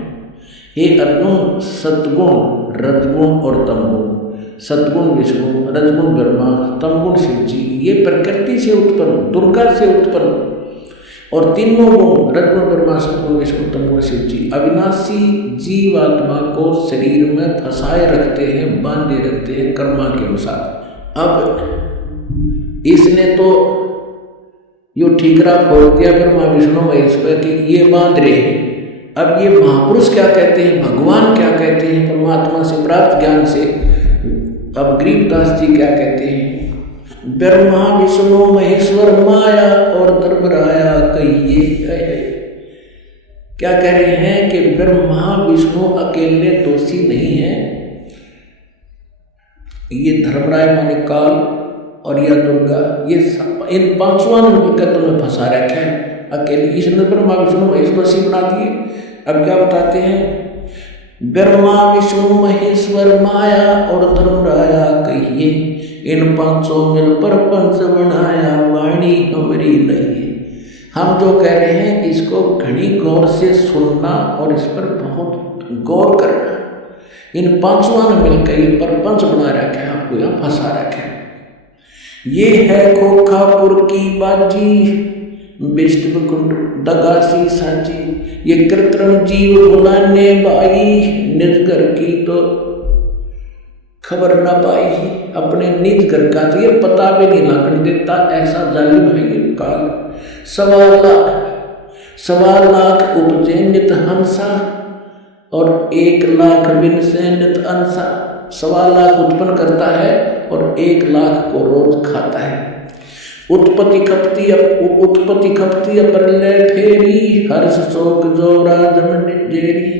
हे अर्जुन, सतगुण रजगुण और तमगुण, सतगुण विष्णु, रजगुण ब्रह्मा, तमगुण शिव जी, ये प्रकृति से उत्पन्न, दुर्गा से उत्पन्न, और तीनों गुण रजगुण ब्रह्मा, सतगुण विष्णु, तमगुण शिव जी अविनाशी जीवात्मा को शरीर में फंसाए रखते हैं, बांधे रखते हैं कर्मा के अनुसार। अब इसने तो यो ठीकरा फोड़ दिया ब्रह्मा विष्णु महेश पर कि ये बांध रहे हैं। अब ये महापुरुष क्या कहते हैं, भगवान क्या कहते हैं परमात्मा से प्राप्त ज्ञान से। अब गरीबदास जी क्या कहते हैं, ब्रह्मा विष्णु महेश्वर माया और धर्मराया कहिए। क्या कह रहे हैं कि ब्रह्मा विष्णु अकेले दोषी नहीं है, ये धर्मराय माने काल और यह दुर्गा, ये इन 5वां नंबर तुम्हें फंसा रखा है अकेले। इसने ब्रह्मा विष्णु महेश दोषी बना दिए। अब क्या बताते हैं, ब्रह्मा विष्णु महेश्वर माया और धर्मराया कहिए, इन 500 मिलकर पंच बनाया वाणी हमारी नहीं। हम जो कह रहे हैं इसको घनी गौर से सुनना और इस पर बहुत गौर करना। इन 5वां ने मिलकर ये परपंच बना रखा है, आपको यहाँ फंसा रखा है। ये है खोखापुर की बाजी, विष्णु कुंड दगासी साची, ये कृत्रिम जीव बुलाने बाई, निज घर की तो खबर न पाई, अपने निज घर का तो ये पता भी नहीं लगने देता, ऐसा जालिम है ये काल। 1.25 लाख उपजे नित हंसा और 1 लाख बिन से नित अंसा। 1.25 लाख उत्पन्न करता है और 1 लाख को रोज खाता है। उत्पत्ति खपती प्रलय फेरी, हर्ष शोक जोरा जमन जेरी।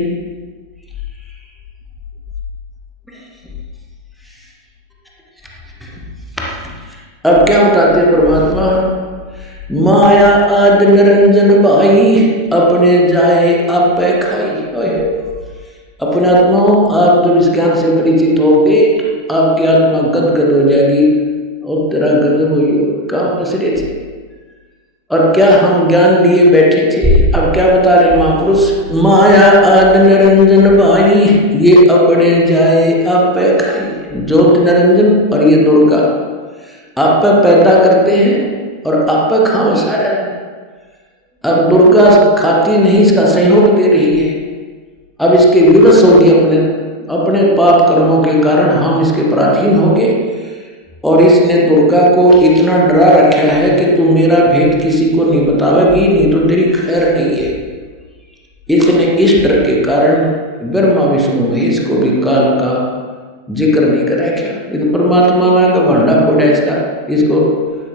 अब क्या बताते हैं परमात्मा, माया आद निरंजन भाई, अपने जाए आप खाई। अपने आत्माओं, आप जब इस ज्ञान से परिचित होगे, आपकी आत्मा गदगद हो जाएगी और तेरा गजब हुई कहाँ बस रहे थे और क्या हम ज्ञान लिए बैठे थे। अब क्या बता रहे महापुरुष, माया आद निरंजन भाई, ये अपने जाए आप खाई। ज्योत निरंजन और ये दुर्गा आप पैदा करते हैं और आप खाओ सारा। अब दुर्गा खाती नहीं, इसका सहयोग दे रही है। अब इसके विवश होगी, अपने पाप कर्मों के कारण हम इसके पराधीन हो गए और इसने दुर्गा को इतना डरा रखा है कि तू मेरा भेद किसी को नहीं बतावेगी, नहीं तो तेरी खैर नहीं है। इसने इस डर के कारण ब्रह्मा विष्णु महेश को भी काल का जिक्र नहीं करा। क्या ये तो परमात्मा ने का भांडा फोड़ा, इसको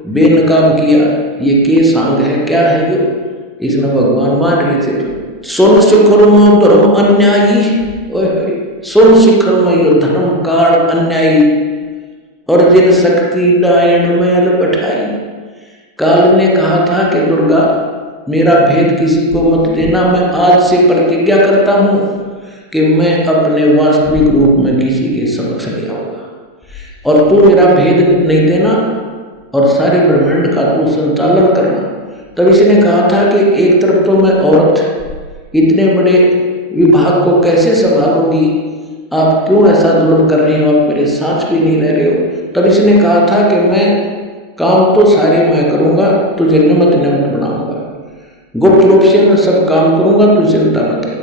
बेनकाब किया। ये के सांग है, क्या है जो इसने भगवान मान रहे थे। सुन शिखर में धर्म अन्यायी, सुन शिखर में यो धर्म काल अन्यायी, और जिन शक्ति डायन मैल बैठाई। काल ने कहा था कि दुर्गा मेरा भेद किसी को मत देना, मैं आज से प्रतिज्ञा करता हूँ कि मैं अपने वास्तविक रूप में किसी के समक्ष नहीं आऊँगा और तू मेरा भेद नहीं देना और सारे ब्रह्मांड का तू संचालन करना। तब इसने कहा था कि एक तरफ तो मैं औरत इतने बड़े विभाग को कैसे संभालूंगी, आप क्यों ऐसा जुल्म कर रही हो, आप मेरे साथ भी नहीं रह रहे हो। तब इसने कहा था कि मैं काम तो सारे मैं करूँगा, तुझे निमित्त बनाऊंगा, गुप्त रूप से मैं सब काम करूँगा, तू चिंता मत कर।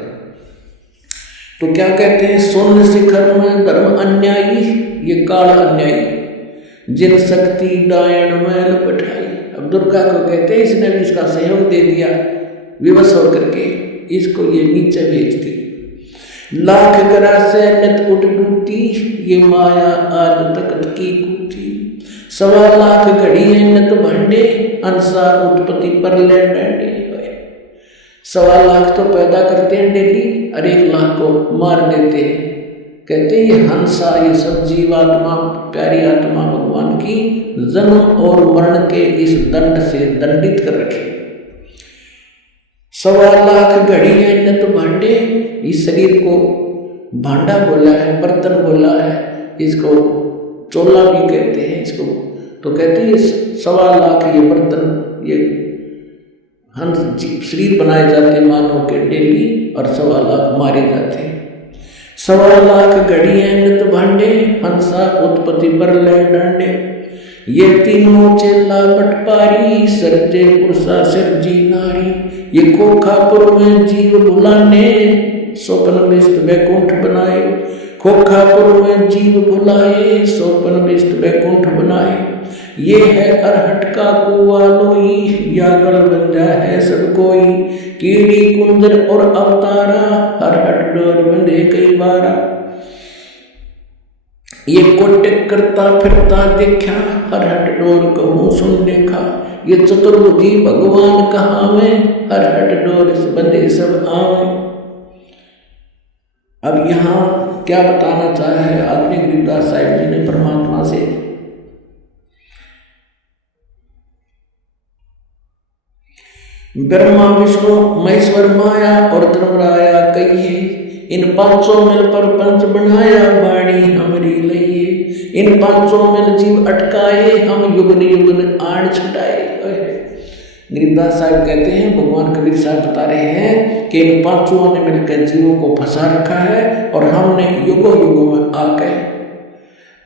तो क्या कहते हैं, सुन शिखर में धर्म अन्यायी, ये काल अन्यायी, जिन शक्ति डायन मैल बैठाई। अब दुर्गा को कहते हैं इसने भी इसका सहयोग दे दिया, विवश होकर के इसको ये नीचे भेज दी। लाख करा से नत उठ डूटी, ये माया आद तकत की कूटी। 1.25 लाख घड़ी है नत भांडे, अंसा उत्पत्ति पर ले डांडे। 1.25 लाख तो पैदा करते हैं डेली और 1 लाख को मार देते हैं। कहते हैं ये हंसा, ये सब जीवात्मा, प्यारी आत्मा भगवान की जन्म और मरण के इस दंड से दंडित कर रखे। 1.25 लाख घड़ी है नत भांडे, इस शरीर को भांडा बोला है, बर्तन बोला है, इसको चोला भी कहते हैं इसको। तो कहते हैं 1.25 लाख ये बर्तन, ये हंस शरीर बनाए जाते हैं मानव के डेली और 1.25 लाख मारे जाते हैं। 1.25 लाख घड़ी है नत भांडे, हंसा उत्पत्ति पर ले डांडे। ये तीनों चेला बटपारी, सरजे पुरुषा सिरजी नारी। ये खोखापुर में जीव भुलाने, स्वप्न विष्ट वैकुंठ बनाए। खोखापुर में जीव भुलाए, स्वप्न विष्ट वैकुंठ बनाए। ये है अरहट का कुआ लोई, या गढ़बंजा है सब कोई। कीड़ी कुंजर और अवतारा, अरहट डोर बंधे कई बारा। ये कोटिक करता फिरता देखा, अरहट डोर कहूँ सुन देखा। ये चतुर्भुजी भगवान कहाँ में, अरहट डोर बंधे सब आवे। अब यहाँ क्या बताना चाहा है आदमी गरीबदास साहिब जी ने परमात्मा से, ब्रह्मा विष्णु महेश्वर माया और धर्मराया कहिए। इन 500 मिल पर पंच बनाया, वाणी हमरी लइए। इन 500 मिल जीव अटकाए, हम युगन युगन आड़ छुटाए। गरीबदास साहब कहते हैं, भगवान कबीर साहब बता रहे हैं कि इन 500 ने मिलकर जीवों को फंसा रखा है और हमने युगों युगों में आकर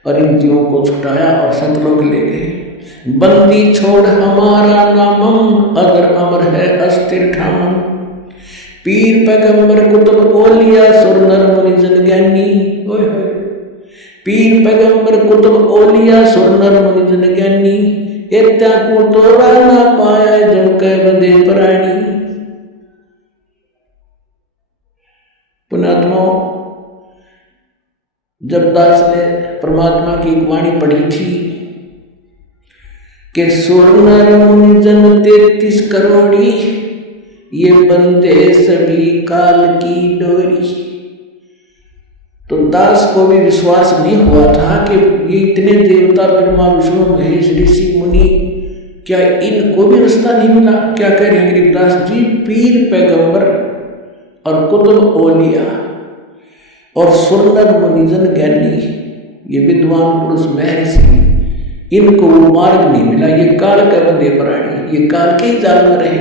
और इन जीवों को छुटाया और सतलोक ले गए। बंदी छोड़ हमारा नामम, अगर अमर है अस्थिर ठामम। पीर पैगंबर कुतुब ओलिया, सुर नर मुनि जन ज्ञानी। पीर पैगंबर कुतुब ओलिया, सुर नर मुनि जन ज्ञानी। इत्या को तोरा ना पाया, जम के बंदे प्राणी। पुणात्मा, जब दास ने परमात्मा की वाणी पढ़ी थी के सुर नर मुनि जन 33 करोड़ी, ये बंदे सभी काल की डोरी। तो दास को भी विश्वास नहीं हुआ था कि ये इतने देवता ब्रह्मा विष्णु महेश ऋषि मुनि, क्या इनको भी रास्ता नहीं मिला? क्या कह रहे हैं गरीबदास जी? पीर पैगंबर और कुतुब ओलिया और सुरनर मुनिजन ज्ञानी, ये विद्वान पुरुष महर्षि, इनको वो मार्ग नहीं मिला। ये काल के बंदे प्राणी, ये काल के ही जाल में रहे।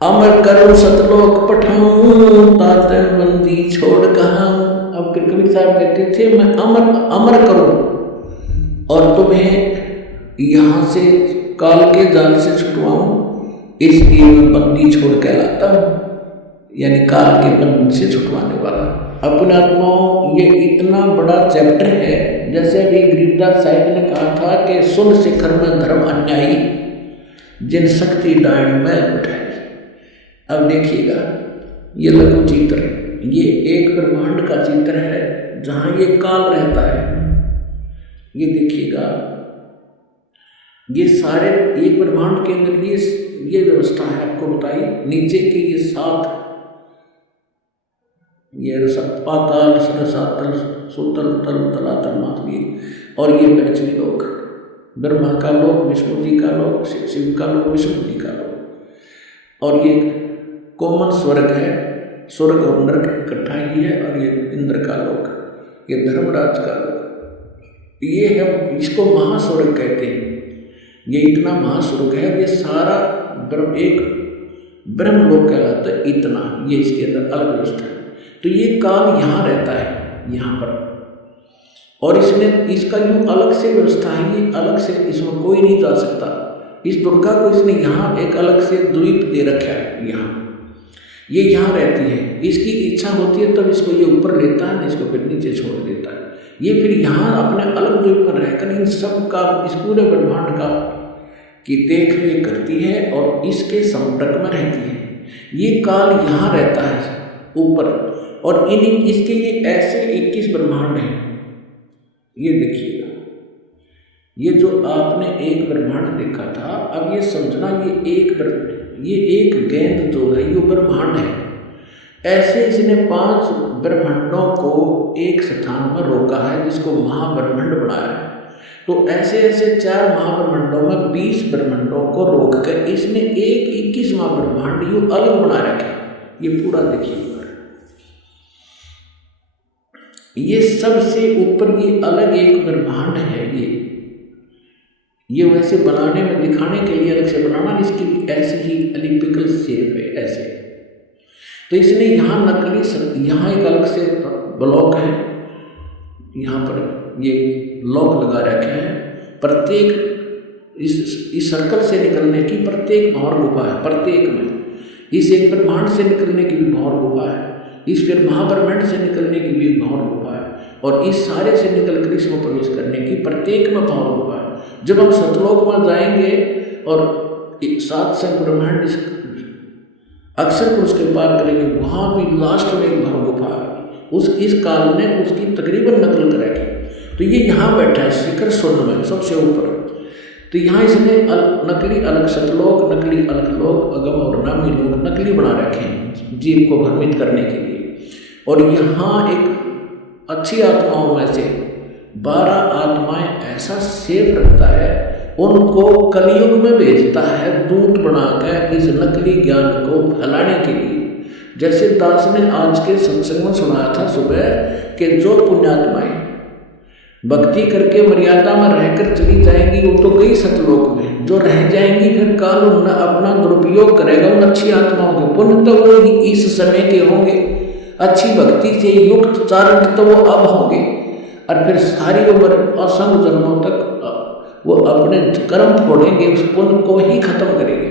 अमर करो सतलोक पठाऊं, तात बंदी छोड़ कहां। अब कबीर साहब कहते थे मैं अमर करूं और तुम्हें यहां से काल के जाल से छुटवाऊं, इसलिए मैं बंदी छोड़ के लाता हूं, यानी काल के बंधन से छुटवाने वाला। अपने आत्माओं, ये इतना बड़ा चैप्टर है। जैसे अभी गरीबदास साहिब ने कहा था कि सुन शिखर में धर्म अन्यायी, जिन शक्ति डायन मैल उठाई। अब देखिएगा ये लघु चित्र, ये एक ब्रह्मांड का चित्र है जहां ये काल रहता है। ये देखिएगा, ये सारे एक ब्रह्मांड के अंदर ये व्यवस्था है। आपको बताइए, नीचे के ये 7, ये पाताल सरसातल सुतल तल तलातल मातली, और ये पृथ्वी लोक, ब्रह्मा का लोक, विष्णु जी का लोक, शिव का लोक, विष्णु जी का लोक, और ये कॉमन स्वर्ग है। स्वर्ग और नरक इकट्ठा ही है। और ये इंद्र का लोक, ये धर्मराज का लोक, ये है, इसको महास्वर्ग कहते हैं। ये इतना महास्वर्ग है, ये सारा एक ब्रह्म लोक कहलाता है। इतना ये इसके अंदर अलग व्यवस्था है। तो ये काल यहाँ रहता है, यहाँ पर, और इसने इसका यूँ अलग से व्यवस्था है। ये अलग से, इसमें कोई नहीं जा सकता। इस दुर्गा को इसने यहाँ एक अलग से द्वीप दे रखा है। यहाँ ये यहाँ रहती है, इसकी इच्छा होती है तब इसको ये ऊपर लेता है, इसको फिर नीचे छोड़ देता है। ये फिर यहाँ अपने अलग द्वीप पर रहकर इन सब का, इस पूरे ब्रह्मांड का की देख रेख करती है और इसके संपर्क में रहती है। ये काल यहाँ रहता है ऊपर, और इसके ये ऐसे 21 ब्रह्मांड हैं। ये देखिएगा, ये जो आपने एक ब्रह्मांड देखा था, अब ये समझना ये एक गेंद जो है ये ब्रह्मांड है। ऐसे इसने 5 ब्रह्मांडों को एक स्थान में रोका है, जिसको महाब्रह्मांड बनाया है। तो ऐसे ऐसे 4 महाब्रह्मांडों में 20 ब्रह्मांडों को रोक कर इसने एक 21वां ब्रह्मांड यूँ अलग बना रखा है। ये पूरा देखिए, ये सबसे ऊपर ये अलग एक ब्रह्मांड है। ये वैसे बनाने में, दिखाने के लिए अलग से बनाना, इसकी भी ऐसे ही एलिप्टिकल शेप है ऐसे। तो इसने यहाँ नकली, यहाँ एक अलग से ब्लॉक है, यहाँ पर ये लॉक लगा रखे हैं। प्रत्येक इस सर्कल से निकलने की प्रत्येक भौर गुफा है, प्रत्येक में। इस एक ब्रह्मांड से निकलने की भी भौर गुफा है, इस फिर महाब्रह्मांड से निकलने की भी भौर गुफा है, और इस सारे से निकल कर इसमें प्रवेश करने की प्रत्येक में भौर गुफा है। जब हम सतलोक में जाएंगे और 7 से ब्रह्मांड अक्षर पुरुष के पार करेंगे, वहाँ भी लास्ट में एक भौर गुफा है। इस काल ने उसकी तकरीबन नकल कर रखी। तो ये यहाँ बैठा है शिखर स्वर्ण में सबसे ऊपर। तो यहाँ इसने नकली अलग सतलोक, नकली अलग लोक, अगम और नामी लोक नकली बना रखे हैं जीव को भ्रमित करने के लिए। और यहाँ एक अच्छी आत्माओं में से 12 आत्माएं ऐसा सेव रखता है, उनको कलयुग में भेजता है दूत बनाकर इस नकली ज्ञान को फैलाने के लिए। जैसे दास ने आज के सत्संग में सुनाया था सुबह कि जो पुण्यात्माएं भक्ति करके मर्यादा में रहकर चली जाएंगी वो तो गई सतलोक में, जो रह जाएंगी फिर काल उनका अपना दुरुपयोग करेगा उन अच्छी आत्माओं के। पुण्य तो वो इस समय के होंगे, अच्छी भक्ति से युक्त चारण तो वो अब होंगे, और फिर सारी उम्र असंख्य जन्मों तक वो अपने कर्म फोड़ेंगे, उस पुण्य को ही खत्म करेंगे।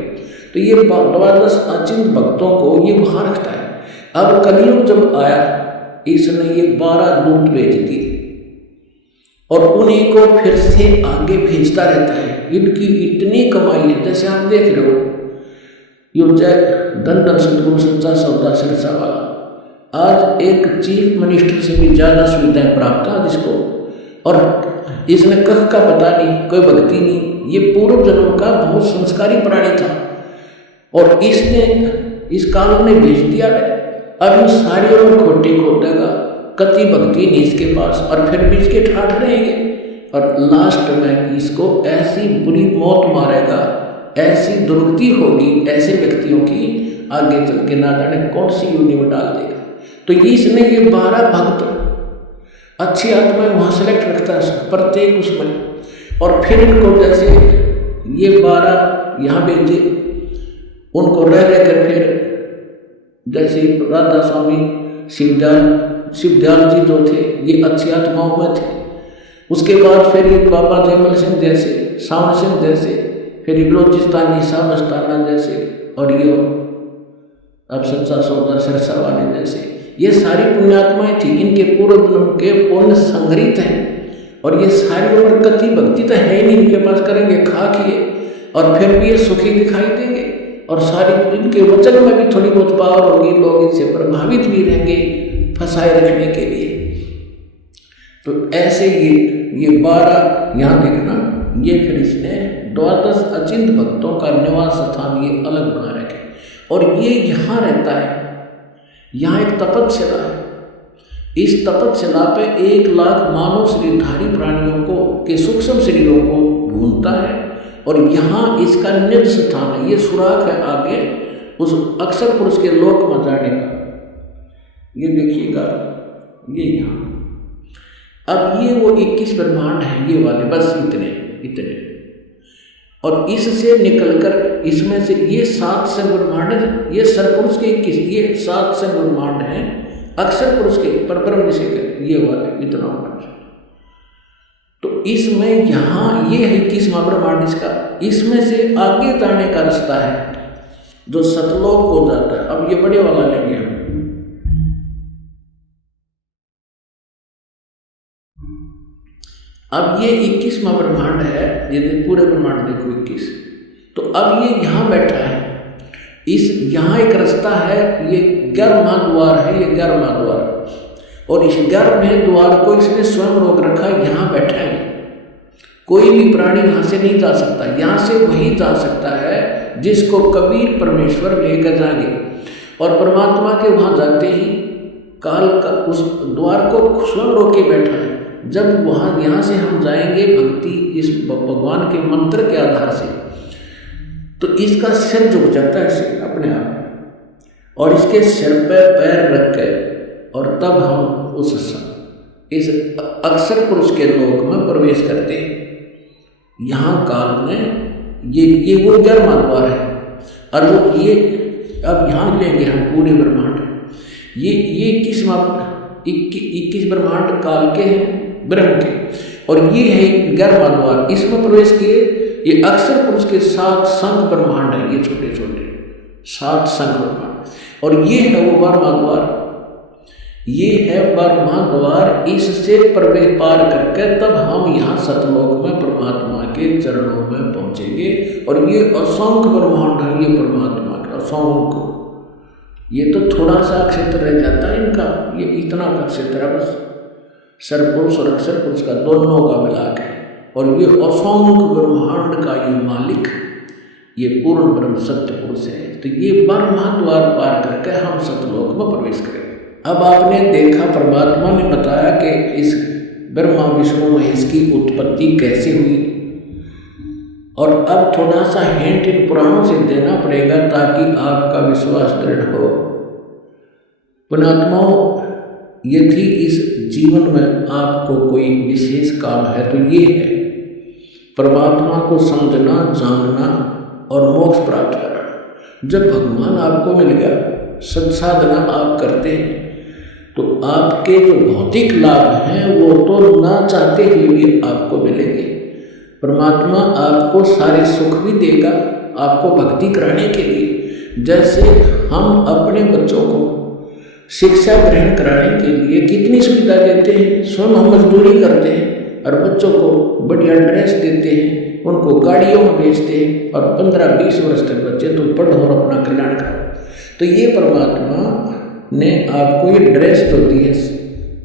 तो ये 12 अचिंत भक्तों को ये वहाँ रखता है। अब कलयुग जब आया, इसने ये 12 दूत भेज दिए और उन्हीं को फिर से आगे भेजता रहता है। इनकी इतनी कमाई है, जैसे आप देख रहे हो यो जय धन सतगुरु सच्चा सौदा सिरसा वाला, आज एक चीफ मिनिस्टर से भी ज़्यादा सुविधाएं प्राप्त है जिसको, और इसने कख का पता नहीं, कोई भक्ति नहीं, ये पूर्व जन्म का बहुत संस्कारी प्राणी था और इसने इस काल में भेज दिया है। अब इन सारी उम्र खोटे खोटेगा, कति भक्ति नहीं इसके पास और फिर भी इसके ठाठ रहेंगे और लास्ट में इसको ऐसी बुरी मौत मारेगा, ऐसी दुर्गति होगी ऐसे व्यक्तियों की, आगे चल के ना जाने कौन सी योनि में डाल देगा। तो इसने ये 12 भक्त अच्छी आत्माएं वहाँ सेलेक्ट रखता है प्रत्येक उसमें, और फिर इनको जैसे ये 12 यहाँ भेजे, उनको रह कर फिर जैसे राधा स्वामी शिवदयाल जी जो थे ये अच्छी आत्माओं में थे। उसके बाद फिर ये बाबा जयमल सिंह जैसे, सावन सिंह जैसे, फिर ये बलोचिस्तानी शाह मस्ताना जैसे, और ये अब सच्चा सौदा सिरसा वाले जैसे, ये सारी पुण्यात्माएं थी। इनके पूर्व जन्म के पुण्य संग्रहित हैं और ये सारी उम्र गति भक्ति तो है ही नहीं इनके पास, करेंगे खा किए और फिर भी ये सुखी दिखाई देंगे और सारी इनके वचन में भी थोड़ी बहुत पावर होगी, लोग इनसे प्रभावित भी रहेंगे फंसाए रखने के लिए। तो ऐसे ये 12 यहाँ देखना, ये फिर इसने 12 अचिंत भक्तों का निवास स्थान ये अलग बना रखे और ये यहाँ रहता है। यहाँ एक तपस्या है, इस तपस्या पे 1 लाख मानव शरीरधारी प्राणियों को के सूक्ष्म शरीरों को भूनता है और यहाँ इसका निज स्थान है। ये सुराख है आगे उस अक्षर पुरुष के लोक में जाने का। ये देखिएगा, ये यहाँ अब ये वो 21 ब्रह्मांड है ये वाले, बस इतने और इससे निकलकर इसमें से ये 7 से ब्रह्मांड, ये सरपुरुष के 21, ये 7 से ब्रह्मांड हैं अक्षर पुरुष के परब्रह्म जिसे कहते ये वाले, इतना ब्रह्मांड। तो इसमें यहाँ ये है 21वां ब्रह्मांड इसका, इसमें से आगे जाने का रास्ता है जो सतलोक को जाता है। अब ये बड़े वाला लेंगे हम, अब ये 21वां ब्रह्मांड है, ये पूरे ब्रह्मांड देखो 21। तो अब ये यहाँ बैठा है, इस यहाँ एक रास्ता है, ये 11वां द्वार है, ये 11वां द्वार और इस 11वें द्वार को इसने स्वयं रोक रखा है, यहाँ बैठा है। कोई भी प्राणी यहाँ से नहीं जा सकता, यहाँ से वही जा सकता है जिसको कबीर परमेश्वर लेकर जाएंगे और परमात्मा के वहाँ जाते ही काल का उस द्वार को स्वयं रोके बैठा है। जब वहाँ यहाँ से हम जाएंगे भक्ति इस भगवान के मंत्र के आधार से, तो इसका सिर झुक जाता है ऐसे अपने आप और इसके सिर पे पैर रख के और तब हम इस अक्षर पुरुष के लोक में प्रवेश करते हैं। यहाँ काल में ये वो 11वां द्वार है और वो ये अब यहाँ लेंगे हम पूरे ब्रह्मांड, ये 21 ब्रह्मांड काल के हैं ब्रह्म के और ये है 11वां द्वार, इसमें प्रवेश किए। ये अक्षर पुरुष के 7 संघ ब्रह्मांड है, ये छोटे छोटे 7 संघ ब्रह्मांड और ये है वो 12वां द्वार, ये है 12वां द्वार। इससे प्रवेश पार करके तब हम यहाँ सतलोक में परमात्मा के चरणों में पहुँचेंगे और ये असंख्य ब्रह्मांड है, ये परमात्मा का असंख्य। ये तो थोड़ा सा क्षेत्र रह जाता है इनका, ये इतना का क्षेत्र है बस, सरपुरुष और अक्षर पुरुष का दोनों का मिलाक है और ये असंख्य ब्रह्मांड का ये मालिक, ये पूर्ण ब्रह्म सत्य पुरुष है। तो ये 12वां द्वार पार करके हम सतलोक में प्रवेश करेंगे। अब आपने देखा परमात्मा ने बताया कि इस ब्रह्मा विष्णु महेश की उत्पत्ति कैसे हुई और अब थोड़ा सा हिंट इन पुराणों से देना पड़ेगा ताकि आपका विश्वास दृढ़ हो। पुण्यात्माओं, यदि इस जीवन में आपको कोई विशेष काम है तो ये है परमात्मा को समझना, जानना और मोक्ष प्राप्त करना। जब भगवान आपको मिल गया, सत्साधना आप करते हैं तो आपके जो भौतिक लाभ हैं वो तो ना चाहते हुए भी आपको मिलेंगे। परमात्मा आपको सारे सुख भी देगा आपको भक्ति कराने के लिए। जैसे हम अपने बच्चों को शिक्षा ग्रहण कराने के लिए कितनी सुविधा देते हैं, स्वयं हम मजदूरी करते हैं और बच्चों को बढ़िया ड्रेस देते हैं, उनको गाड़ियों में भेजते हैं और 15-20 वर्ष तक बच्चे तो पढ़ो और अपना कल्याण करो। तो ये परमात्मा ने आपको ये ड्रेस तो दी है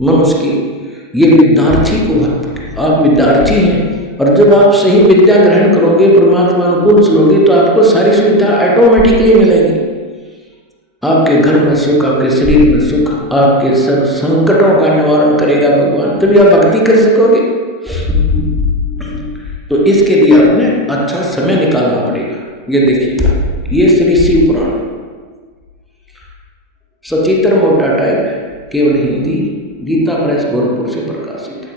मनुष्य की, ये विद्यार्थी को आप विद्यार्थी हैं, और जब आप सही विद्या ग्रहण करोगे, परमात्मा अनुकूल चलोगे, तो आपको सारी सुविधा ऑटोमेटिकली मिलेगी। आपके घर में सुख, आपके शरीर में सुख, आपके सब संकटों का निवारण करेगा भगवान, तभी आप भक्ति कर सकोगे। तो इसके लिए आपने अच्छा समय निकालना पड़ेगा। ये देखिएगा, ये श्री शिव पुराण सचित्र मोटा टाइप, केवल हिंदी, गीता प्रेस गोरखपुर से प्रकाशित है।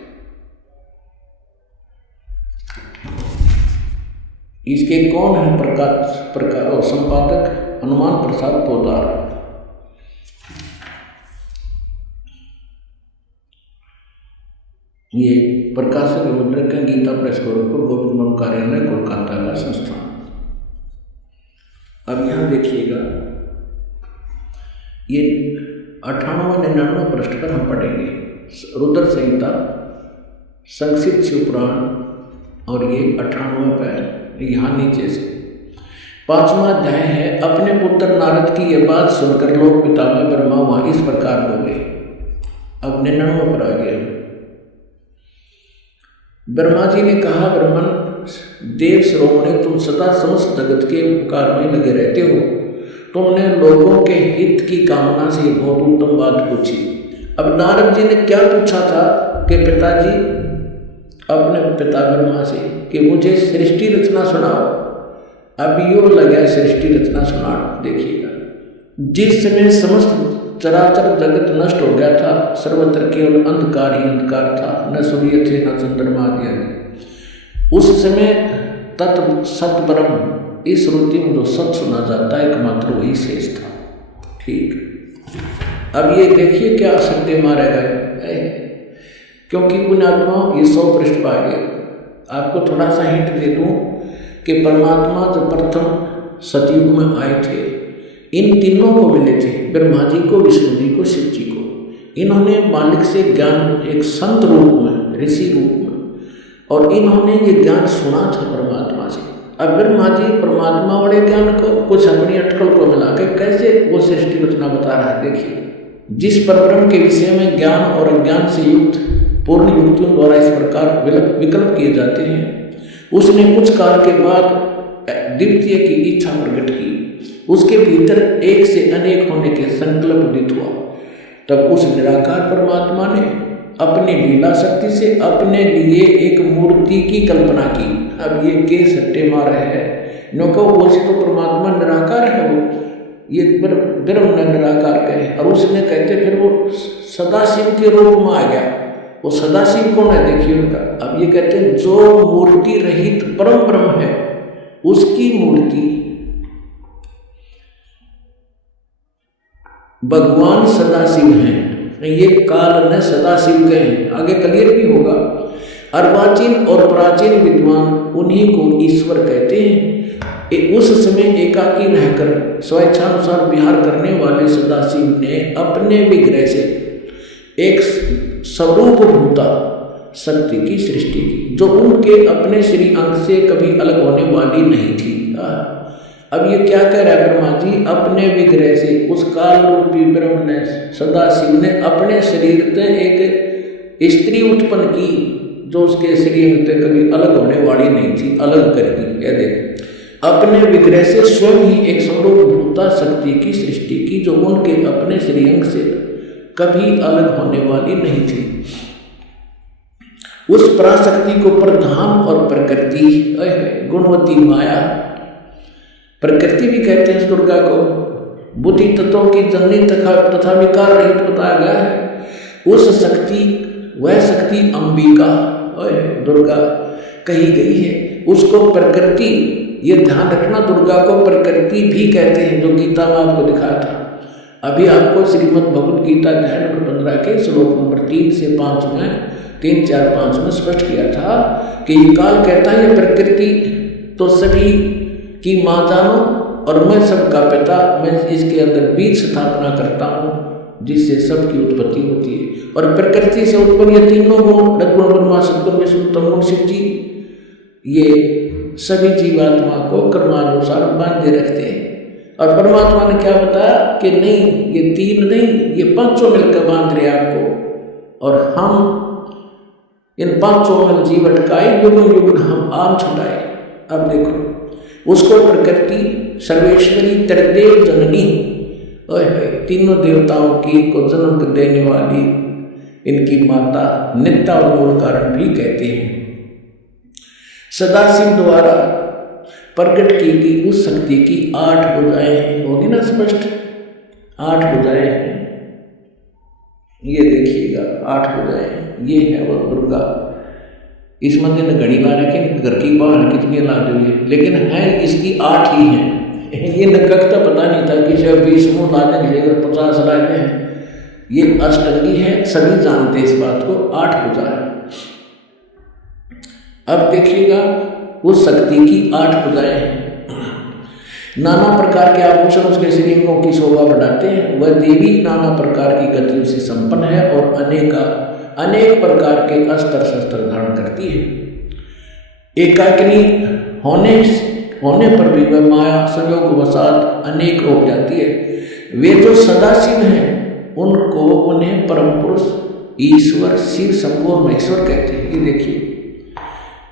इसके कौन है प्रकाश संपादक? हनुमान प्रसाद पोदार। ये प्रकाशक मुद्रक है, गीता प्रेस गोरखपुर, गोविंद मन कार्यालय, कोलकाता का संस्थान। अब यहाँ देखिएगा, ये 98-99 पृष्ठ पर हम पढ़ेंगे रुद्र संहिता, संक्षिप्त शिव पुराण, और ये 98 पर यहाँ नीचे से 5वां अध्याय है। अपने पुत्र नारद की यह बात सुनकर लोक पितामह ब्रह्मा वहाँ इस प्रकार बोले। अब 99 पर आ गया। ब्रह्मा जी ने कहा, ब्रह्मन देव श्रोमणे, तुम सदा समस्त जगत के उपकार में लगे रहते हो। तुमने लोगों के हित की कामना से बहुत उत्तम बात पूछी। अब नारद जी ने क्या पूछा था कि पिताजी, अपने पिता ब्रह्मा से, कि मुझे सृष्टि रचना सुनाओ। अब यो लगा सृष्टि रचना सुनाओ। देखिएगा, जिस समय समस्त चराचर जगत नष्ट हो गया था, सर्वत्र केवल अंधकार ही अंधकार था, न सूर्य थे न चंद्रमा आदि। उस समय तत्व सत ब्रह्म, इस श्रुति में जो सत सुना जाता है एकमात्र वही शेष था। ठीक। अब ये देखिए क्या सत्य मारा गया, क्योंकि पुण्यात्मा ये 100 पृष्ठ पा गया। आपको थोड़ा सा हिंट दे दूं कि परमात्मा जब प्रथम सतयुग में आए थे, इन तीनों को मिले थे, ब्रह्मा जी को, विष्णु जी को, शिव जी को। इन्होंने मालिक से ज्ञान एक संत रूप में, ऋषि रूप में, और इन्होंने ये ज्ञान सुना था परमात्मा से। अब ब्रह्मा जी परमात्मा बड़े ज्ञान को कुछ अपनी अटकल को मिला के कैसे वो सृष्टि रचना बता रहा है। देखिए, जिस परब्रह्म के विषय में ज्ञान और अज्ञान से युक्त पूर्ण युक्तियों द्वारा इस प्रकार विकल्प किए जाते हैं, उसने कुछ काल के बाद द्वितीय की इच्छा प्रकट की। उसके भीतर एक से अनेक होने के संकल्प उदित हुआ। तब उस निराकार परमात्मा ने अपनी लीला शक्ति से अपने लिए एक मूर्ति की कल्पना की। अब ये के सट्टे मार है, नको वैसे तो परमात्मा निराकार है, वो ये ब्रह्म निराकार कहे, और उसने कहते फिर वो सदाशिव के रूप में आ गया। वो सदाशिव कौन है देखिए उनका। अब ये कहते हैं जो मूर्ति रहित परम ब्रह्म है, उसकी मूर्ति भगवान सदाशिव हैं। ये काल न सदाशिव कहें, आगे क्लियर भी होगा। अर्वाचीन और प्राचीन विद्वान उन्हीं को ईश्वर कहते हैं। उस समय एकाकी रहकर स्वेच्छानुसार विहार करने वाले सदाशिव ने अपने विग्रह से एक स्वरूप भूता शक्ति की सृष्टि की, जो उनके अपने श्री अंग से कभी अलग होने वाली नहीं थी। अब ये क्या कह रहा है ब्रह्मा जी, अपने विग्रह से उस काल रूपी ब्रह्म ने, सदाशिव ने अपने शरीर से एक स्त्री उत्पन्न की, जो उसके शरीर से कभी अलग होने वाली नहीं थी, अलग कर दी। यह देख, अपने विग्रह से स्वयं ही एक स्वरूप भूता शक्ति की सृष्टि की, जो उनके अपने श्रीअंग से कभी अलग होने वाली नहीं थी। उस पराशक्ति को प्रधान और प्रकृति, गुणवती माया, प्रकृति भी कहते हैं दुर्गा को। बुद्धि तत्वों की जननी तथा विकार रहित बताया गया है। उस शक्ति, वह शक्ति अंबिका दुर्गा कही गई है। उसको प्रकृति, ये ध्यान रखना, दुर्गा को प्रकृति भी कहते हैं, जो गीता में आपको दिखाया था। अभी आपको श्रीमद् भगवद गीता अध्याय नंबर 15 के श्लोक नंबर 3 से 5 में, 3, 4, 5 में स्पष्ट किया था कि ये काल कहता है ये प्रकृति तो सभी की माँ जानो, और मैं सबका पिता, मैं इसके अंदर बीज स्थापना करता हूँ जिससे सबकी उत्पत्ति होती है। और प्रकृति से उत्पन्न ये तीनों गुण, रजगुण ब्रह्मा, सद्गुण विष्णु, तमगुण शिव जी, ये सभी जीवात्मा को कर्मानुसार बांधे रखते हैं। और परमात्मा ने क्या बताया कि नहीं, ये तीन नहीं, ये पांचों मिलकर बांध रहे आपको। और हम इन 500 मल जीव अटकाए, युगन युगन हम आम छुटाए। अब देखो उसको प्रकृति सर्वेश्वरी त्रिदेव जननी, तीनों देवताओं की को जन्म देने वाली इनकी माता नित्या और मूल कारण भी कहते हैं। सदाशिव द्वारा प्रकट की गई उस शक्ति की 8 भुजाएं हैं। होगी ना स्पष्ट? 8 भुजाएं हैं। ये देखिएगा 8 भुजाएं, ये है वो दुर्गा। इस मंदिर में घड़ी ला रखे, घर की बाहर कितनी ला रही है, लेकिन है इसकी 8 ही है। ये नककता पता नहीं था कि शायद 20 मुँह लाने की जगह 50 लाने हैं। ये अष्टंगी है, सभी जानते इस बात को, 8 भुजा है। अब देखिएगा उस शक्ति की 8 भुजाएं हैं। नाना प्रकार के आभूषण उसके श्रीअंगों की शोभा बढ़ाते हैं। वह देवी नाना प्रकार की गतियों से संपन्न है और अनेक प्रकार के अस्त्र शस्त्र धारण करती है। एकाकिनी होने पर भी वह माया संयोग वसात अनेक हो जाती है। वे जो सदाशिव हैं उन्हें परम पुरुष ईश्वर शिव शंभु और महेश्वर कहते हैं। ये देखिए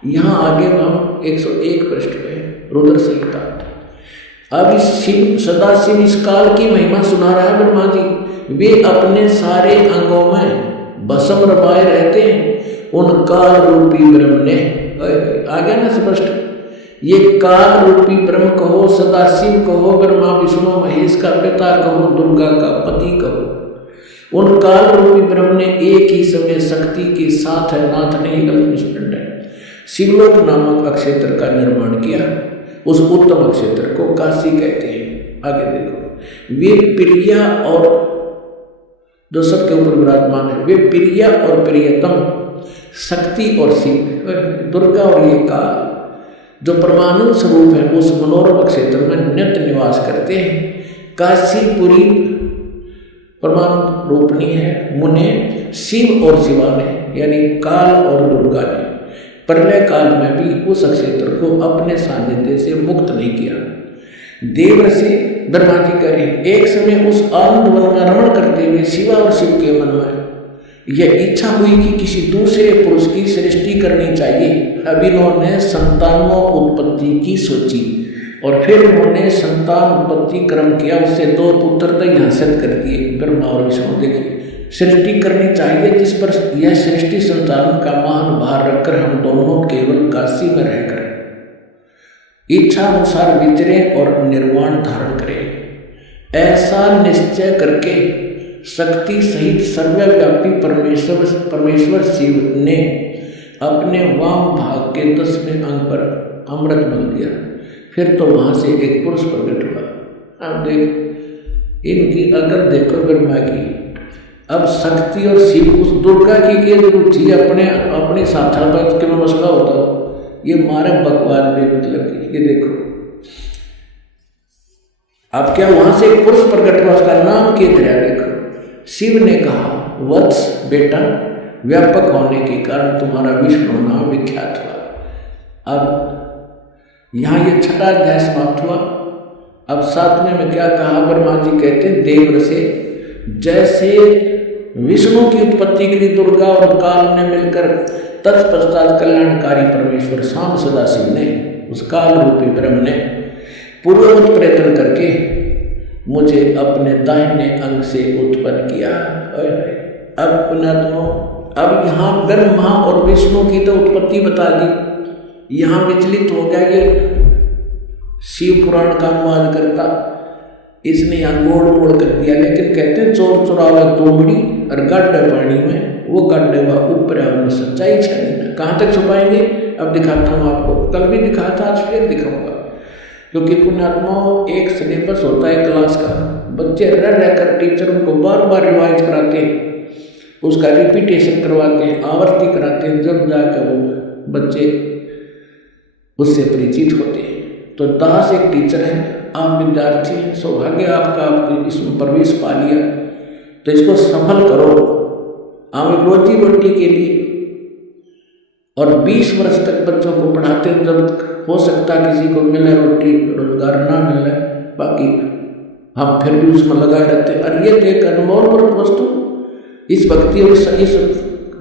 यहाँ आगे हम 101 पृष्ठ पे रुद्र संहिता। अब इस शिव सदाशिव इस काल की महिमा सुना रहा है ब्रह्मा जी। वे अपने सारे अंगों में भस्म रमाए रहते हैं। उन काल रूपी ब्रह्म ने, आ गया ना स्पष्ट, ये काल रूपी ब्रह्म कहो, सदाशिव कहो, ब्रह्मा विष्णु महेश का पिता कहो, दुर्गा का पति कहो, उन काल रूपी ब्रह्म ने एक ही समय शक्ति के साथ है, नाथ ने स्प्रिंट है, शिवलोक नामक अक्षेत्र का निर्माण किया। उस उत्तम अक्षेत्र को काशी कहते हैं। आगे देखो, वे प्रिया और जो सबके ऊपर विराजमान है, वे प्रिया और प्रियतम शक्ति और शिव दुर्गा और ये काल जो परमानंद स्वरूप है उस मनोरम क्षेत्र में नित्य निवास करते हैं। काशीपुरी परमानंद रूपणी है। मुने शिव और शिवा ने यानी काल और दुर्गा ने प्रलय काल में भी उस क्षेत्र को अपने सानिध्य से मुक्त नहीं किया। देवर्षि ब्रह्मा जी करें एक समय उस आनंद वन में रमण करते हुए शिवा और शिव के मन में यह इच्छा हुई कि किसी दूसरे पुरुष की सृष्टि करनी चाहिए। अब इन्होंने संतानों उत्पत्ति की सोची और फिर उन्होंने संतान उत्पत्ति क्रम किया। उससे 2 पुत्र तक हासिल कर दिए ब्रह्मा और विष्णु। देखिए सृष्टि करनी चाहिए जिस पर यह सृष्टि संचालन का महान भार रखकर हम दोनों केवल काशी में रहकर इच्छा अनुसार विचरें और निर्वाण धारण करें। ऐसा निश्चय करके शक्ति सहित सर्वव्यापी परमेश्वर शिव ने अपने वाम भाग के 10वें अंग पर अमृत बल दिया। फिर तो वहां से एक पुरुष प्रकट हुआ। अब देख इनकी अकल देखो ब्रह्मा की। अब शक्ति और शिव उस दुर्गा की जरूरत थी अपने साथापत के में मसला होता हो। ये मारे बकवास में मतलब कि ये देखो अब क्या वहां से एक पुरुष प्रकट हुआ, उसका नाम केतरिया। देखो शिव ने कहा वत्स बेटा व्यापक होने के कारण तुम्हारा विष्णु नाम विख्यात हुआ। अब यहाँ ये 6वां अध्याय समाप्त हुआ। अब 7वें में क्या कहा ब्रह्मा जी कहते हैं देव से जैसे विष्णु की उत्पत्ति के लिए दुर्गा और काल ने मिलकर तत्पश्चात कल्याणकारी परमेश्वर शाम सदाशिव ने उस काल रूपी ब्रह्म ने पूर्ववत प्रयत्न करके मुझे अपने दाहिने अंग से उत्पन्न किया। अब यहाँ ब्रह्मा और विष्णु की तो उत्पत्ति बता दी। यहाँ विचलित हो गया ये शिव पुराण का अनुवाद करता, इसने यहाँ गोड़ मोड़ कर दिया। लेकिन कहते हैं चोर चुरावा तोमड़ी और गड्ढे पानी में वो गड्ढे व ऊपर सच्चाई छानी। कहाँ तक छुपाएंगे अब दिखाता हूँ आपको। कल भी दिखाया था, आज फिर दिखाऊंगा। क्योंकि पुण्यात्माओं एक सिलेबस होता है क्लास का, बच्चे रह कर टीचर उनको बार बार रिवाइज कराते हैं, उसका रिपीटेशन करवाते हैं, आवर्ती कराते हैं, जब जाकर वो बच्चे उससे परिचित होते हैं। तो दास एक टीचर है, आप विद्यार्थी हैं, सौभाग्य आपका, आप इसमें प्रवेश पा लिया तो इसको सफल करो। आप रोजी रोटी के लिए और 20 वर्ष तक बच्चों को पढ़ाते हैं, जब हो सकता किसी को मिले रोटी रोजगार ना मिले, बाकी हम फिर भी उसमें लगाए रहते हैं। और ये एक अनमोल वस्तु इस भक्ति और इस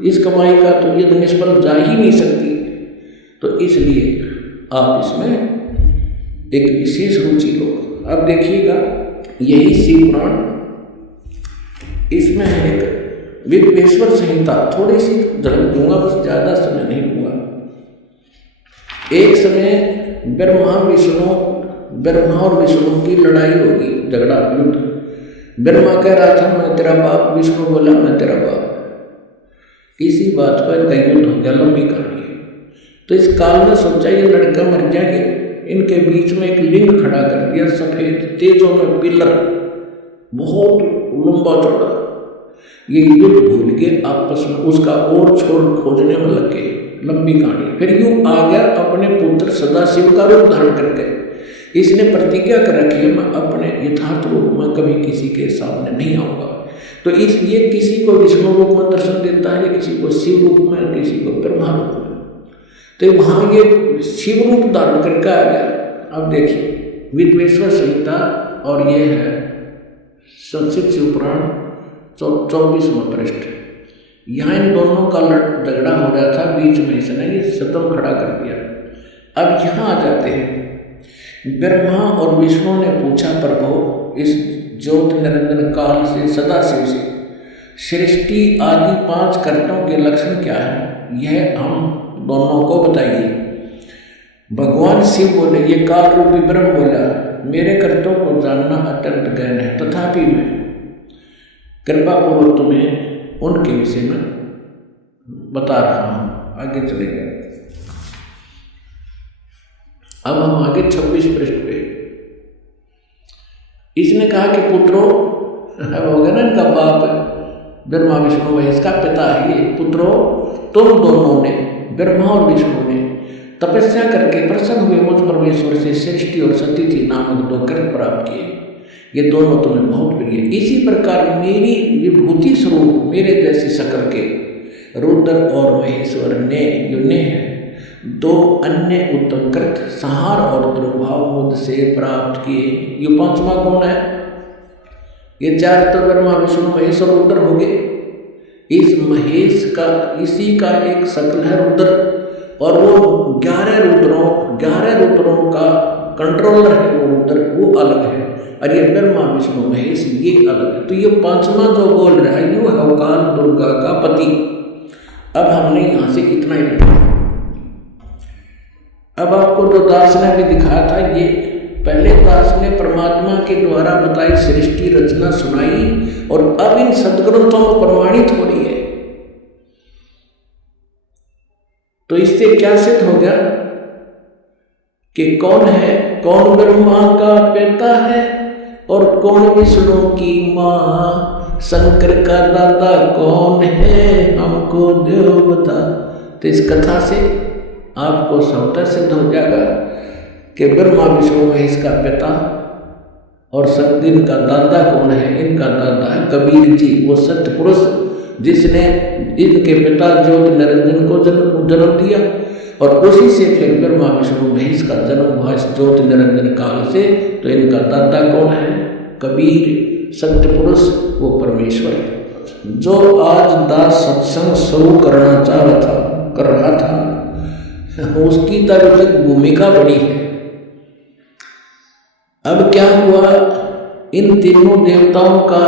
इस कमाई का तो ये निष्फल जा ही नहीं सकती। तो इसलिए आप इसमें एक विशेष रुचि लो। अब देखिएगा यही शिव पुराण, इसमें है एक विश्वेश्वर संहिता, थोड़ी सी झलक दूंगा, बस ज़्यादा समय नहीं लूँगा। एक समय ब्रह्मा और विष्णु की लड़ाई होगी, झगड़ा, युद्ध। ब्रह्मा कह रहा था मैं तेरा बाप, विष्णु बोला मैं तेरा बाप। इसी बात पर इनका युद्ध हो गया, लंबी कहानी है। तो इस काल में सोचा ये लड़का मर जाएंगे, इनके बीच में एक लिंग खड़ा कर दिया, सफेद तेजों में पिलर, बहुत लंबा चौड़ा। ये युद्ध भूल के आपस में उसका और छोर खोजने में लग गए, लंबी कहानी। फिर यूं आ गया अपने पुत्र सदाशिव का रूप धारण करके। इसने प्रतिज्ञा कर रखी है मैं अपने यथार्थ रूप में कभी किसी के सामने नहीं आऊँगा। तो इसलिए किसी को विष्णु रूप में दर्शन देता है, किसी को शिव रूप में, किसी को ब्रह्मा रूप में। तो वहाँ ये शिव रूप धारण करके आ गया। अब देखिए विश्वेश्वर संहिता, और ये है संस्कृत शिव पुराण 24वां पृष्ठ। यहाँ इन दोनों का झगड़ा हो रहा था, बीच में इसने ये सतम खड़ा कर दिया। अब यहाँ आ जाते हैं, ब्रह्मा और विष्णु ने पूछा प्रभु इस ज्योत निरंजन काल से, सदाशिव से, सृष्टि आदि 5 कर्तों के लक्षण क्या है, यह हम दोनों को बताइए। भगवान शिव बोले, ये काल रूपी ब्रह्म बोला, मेरे कर्तों को जानना अत्यंत गहन है, तथापि मैं कृपा पूर्वक तुम्हें उनके विषय में बता रहा हूँ। आगे चले गए। अब हम आगे 26 पृष्ठ पे। इसने कहा कि पुत्रों, अब हो गया ना इनका बाप ब्रह्मा विष्णु है, इसका पिता है ये। पुत्रों तुम दोनों ने, ब्रह्मा और विष्णु ने तपस्या करके प्रसन्न हुए मुझ परमेश्वर से सृष्टि और सतिथि नामक 2 कृत प्राप्त किए। ये दोनों तुम्हें बहुत प्रिय। इसी प्रकार मेरी विभूति स्वरूप मेरे जैसे शक्र के रुद्र और महेश्वर ने जो ने 2 अन्य उत्तम कृत संहार और द्रुभाव मुझसे प्राप्त किए। ये 5वां कौन है? ये 4 तो ब्रह्मा विष्णु महेश्वर रुद्र हो गए। इस महेश का, इसी का एक शकल है रुद्र, और वो 11 रुद्रों का कंट्रोलर है वो रुद्र, वो अलग है। और ये ब्रह्मा विष्णु महेश ये अलग है। तो ये 5वां जो बोल रहा है यू है काल दुर्गा का पति। अब हमने यहाँ से इतना ही लिखा। अब आपको जो दास ने भी दिखाया था, ये पहले दास ने परमात्मा के द्वारा बताई सृष्टि रचना सुनाई, और अब इन सदग्रंथों में प्रमाणित हो रही है। तो इससे क्या सिद्ध हो गया कि कौन है, कौन ब्रह्मा का पिता है और कौन विष्णु की माँ, शंकर का दादा कौन है, हमको देव बता। तो इस कथा से आपको स्वतः सिद्ध हो जाएगा कि ब्रह्मा विष्णु महेश का पिता और शक्ति का दादा कौन है। इनका दादा है कबीर जी, वो सत्य पुरुष जिसने इनके पिता ज्योति निरंजन को जन्म दिया, और उसी से फिर ब्रह्मा विष्णु महेश का जन्म हुआ इस ज्योति निरंजन काल से। तो इनका दादा कौन है? कबीर, सत्य पुरुष, वो परमेश्वर है। जो आज दास सत्संग शुरू कर रहा था, उसकी तरफ भूमिका बड़ी है। अब क्या हुआ, इन तीनों देवताओं का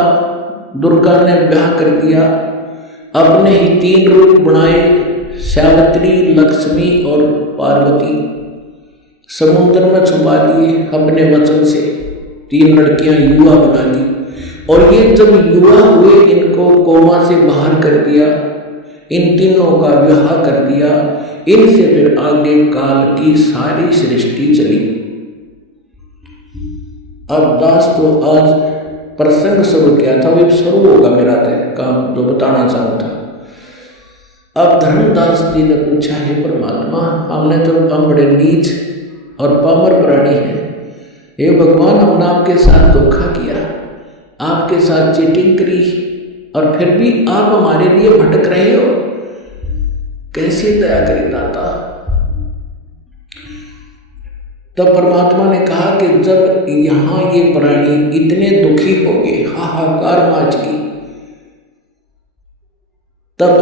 दुर्गा ने ब्याह कर दिया, अपने ही 3 रूप बनाए, सावित्री, लक्ष्मी और पार्वती। समुद्र में छुपा दिए अपने वचन से, 3 लड़कियां युवा बना दी। और ये जब युवा हुए, इनको कोमा से बाहर कर दिया, इन तीनों का विवाह कर दिया। इनसे फिर आगे काल की सारी सृष्टि चली। अब दास तो आज प्रसंग शुरू किया था, वो शुरू होगा मेरा काम जो बताना चाहूँ था। अब धर्मदास जी ने पूछा, है परमात्मा, हमने तो हम बड़े नीच और पामर प्राणी हैं, हे भगवान, हमने आपके साथ धोखा किया, आपके साथ चीटिंग करी, और फिर भी आप हमारे लिए भटक रहे हो, कैसे दया करें दाता। तब परमात्मा ने कहा कि जब यहाँ ये प्राणी इतने दुखी हो गए, हाहाकार मच गई, तब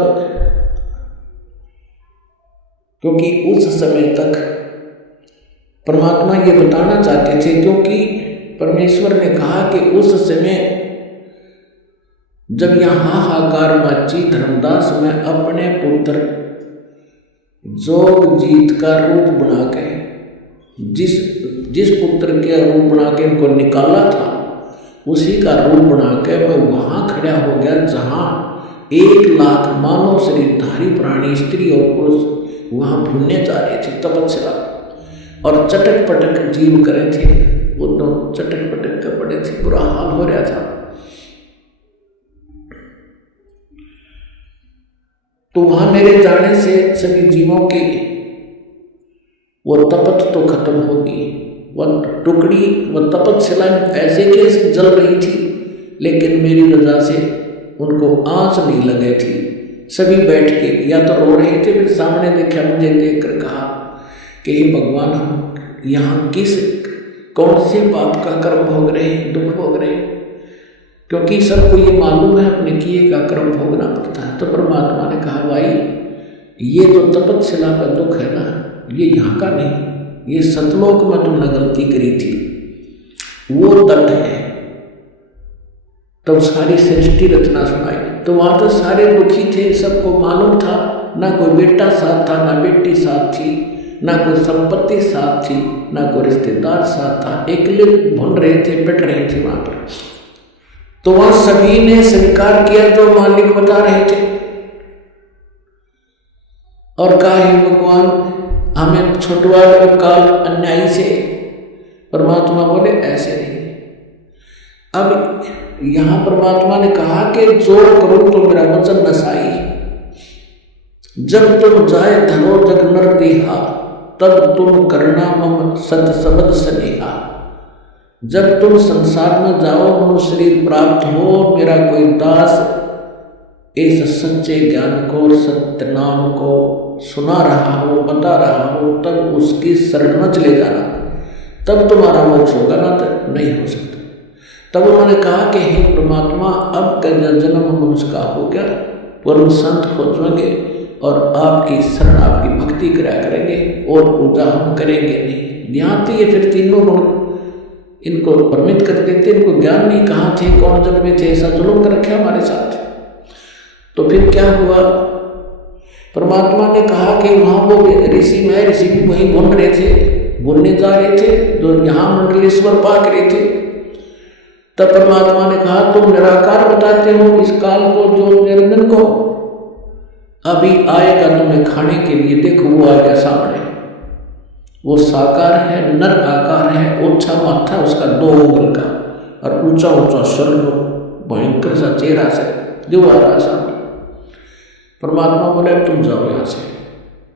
क्योंकि उस समय तक परमात्मा ये बताना चाहते थे, क्योंकि परमेश्वर ने कहा कि उस समय जब यहाँ हाहाकार मची, धर्मदास मैं अपने पुत्र जोगजीत का रूप बना के, जिस पुत्र के रूप बना के इनको निकाला था उसी का रूप बना के मैं वहाँ खड़ा हो गया जहाँ 1,00,000 मानव शरीरधारी प्राणी, स्त्री और पुरुष वहाँ भूलने जा रहे थे तपस्या, और चटक पटक जीव करे थे, वो दोनों चटक पटक कर पड़े थे, बुरा हाल हो रहा था। तो वहां मेरे जाने से सभी जीवों की वो तपत तो खत्म होगी। वह टुकड़ी, वह तपतशिला ऐसे कैसे जल रही थी, लेकिन मेरी वजह से उनको आंच नहीं लगे थी। सभी बैठ के या तो रो रहे थे, फिर सामने देखा, मुझे देख कर कहा कि हे भगवान, हम यहाँ कौन से पाप का कर्म भोग रहे हैं, दुख भोग रहे हैं, क्योंकि सबको ये मालूम है अपने किए का कर्म भोगना पड़ता है। तो परमात्मा ने कहा, भाई ये तो तपस्या का दुख है ना, ये यहाँ का नहीं, ये सतलोक में तुमने गलती करी थी, वो दंड है। तब सारी सृष्टि रचना सुनाई, तो वहाँ तो सारे दुखी थे, सबको मालूम था, ना कोई बेटा साथ था, ना बेटी साथ थी, ना कोई संपत्ति साथ थी, ना कोई रिश्तेदार साथ था, अकेले भून रहे थे, पिट रहे थे वहाँ पर। तो वहाँ सभी ने स्वीकार किया जो मालिक बता रहे थे, और कहा, हे भगवान, हमें छुटवा दो काल अन्यायी से। परमात्मा बोले, ऐसे नहीं। अब यहाँ परमात्मा ने कहा कि जो करो तो मेरा वचन नसाई, जब तुम जाए धरो जग नर देहा, तब तुम करना मम सत सबद स्नेहा। जब तुम संसार में जाओ, मनुष्य शरीर प्राप्त हो, मेरा कोई दास इस सच्चे ज्ञान को और सत्य नाम को सुना रहा हो, बता रहा हो, तब उसकी शरण में चले जाना, तब तुम्हारा मोक्ष होगा, ना तो नहीं हो सकता। तब उन्होंने कहा कि हे परमात्मा, अब का जन्म मनुष्य का हो गया, परम संत खोजेंगे और आपकी शरण, आपकी भक्ति करा करेंगे, और पूजा हम करेंगे नहीं। यहाँ तो ये फिर तीनों गुण इनको परमित कर देते, इनको ज्ञान नहीं, कहाँ थे, कौन जन्मे थे, ऐसा जुल्म कर रखे हमारे साथ। तो फिर क्या हुआ, परमात्मा ने कहा कि वहाँ वो ऋषि में, ऋषि भी वहीं भून रहे थे, भूनने जा रहे थे, जो यहाँ मंडलेश्वर पाक रहे थे। तब परमात्मा ने कहा, तुम निराकार बताते हो इस काल को, जो निरंजन को, अभी आएगा तुम्हें खाने के लिए, देखो वो आ गया सामने, वो साकार है, नर आकार है, ओछा माथा उसका 2 उंगल का, और ऊंचा ऊंचा स्वर्ग भयंकर सा चेहरा से जो आ रहा सामने। परमात्मा बोले, तुम जाओ यहाँ से।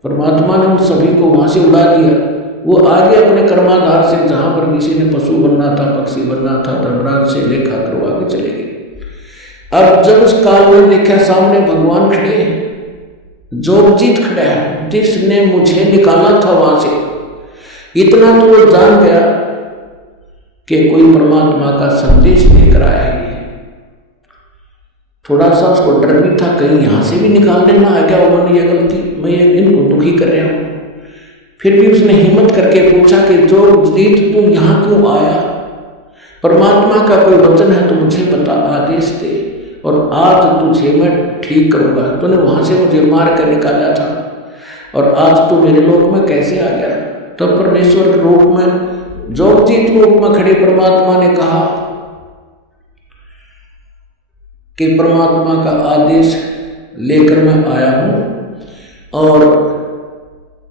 परमात्मा ने उन सभी को वहाँ से उड़ा दिया। वो आगे अपने कर्माधार से, जहाँ पर किसी ने पशु बनना था, पक्षी बनना था, धर्मराज से लेखा करवा के चले गए। अब जब उस काल में देखा सामने भगवान खड़े हैं, जोगजीत खड़ा है, जिसने मुझे निकाला था वहाँ से, इतना तो वो जान गया कि कोई परमात्मा का संदेश लेकर आया है। थोड़ा सा उसको डर भी था, कहीं यहाँ से भी निकालने ना आ गया उन्होंने ये गलती, मैं इनको दुखी कर रहा हूँ। फिर भी उसने हिम्मत करके पूछा कि जोगजीत, तू यहाँ क्यों आया? परमात्मा का कोई वचन है तो मुझे बता, आदेश दे, और आज तुझे मैं ठीक करूँगा। तूने वहाँ से मुझे मार कर निकाला था, और आज तू मेरे लोक में कैसे आ गया? तब तो परमेश्वर के रूप में, जोगजीत रूप में खड़े परमात्मा ने कहा कि परमात्मा का आदेश लेकर मैं आया हूँ, और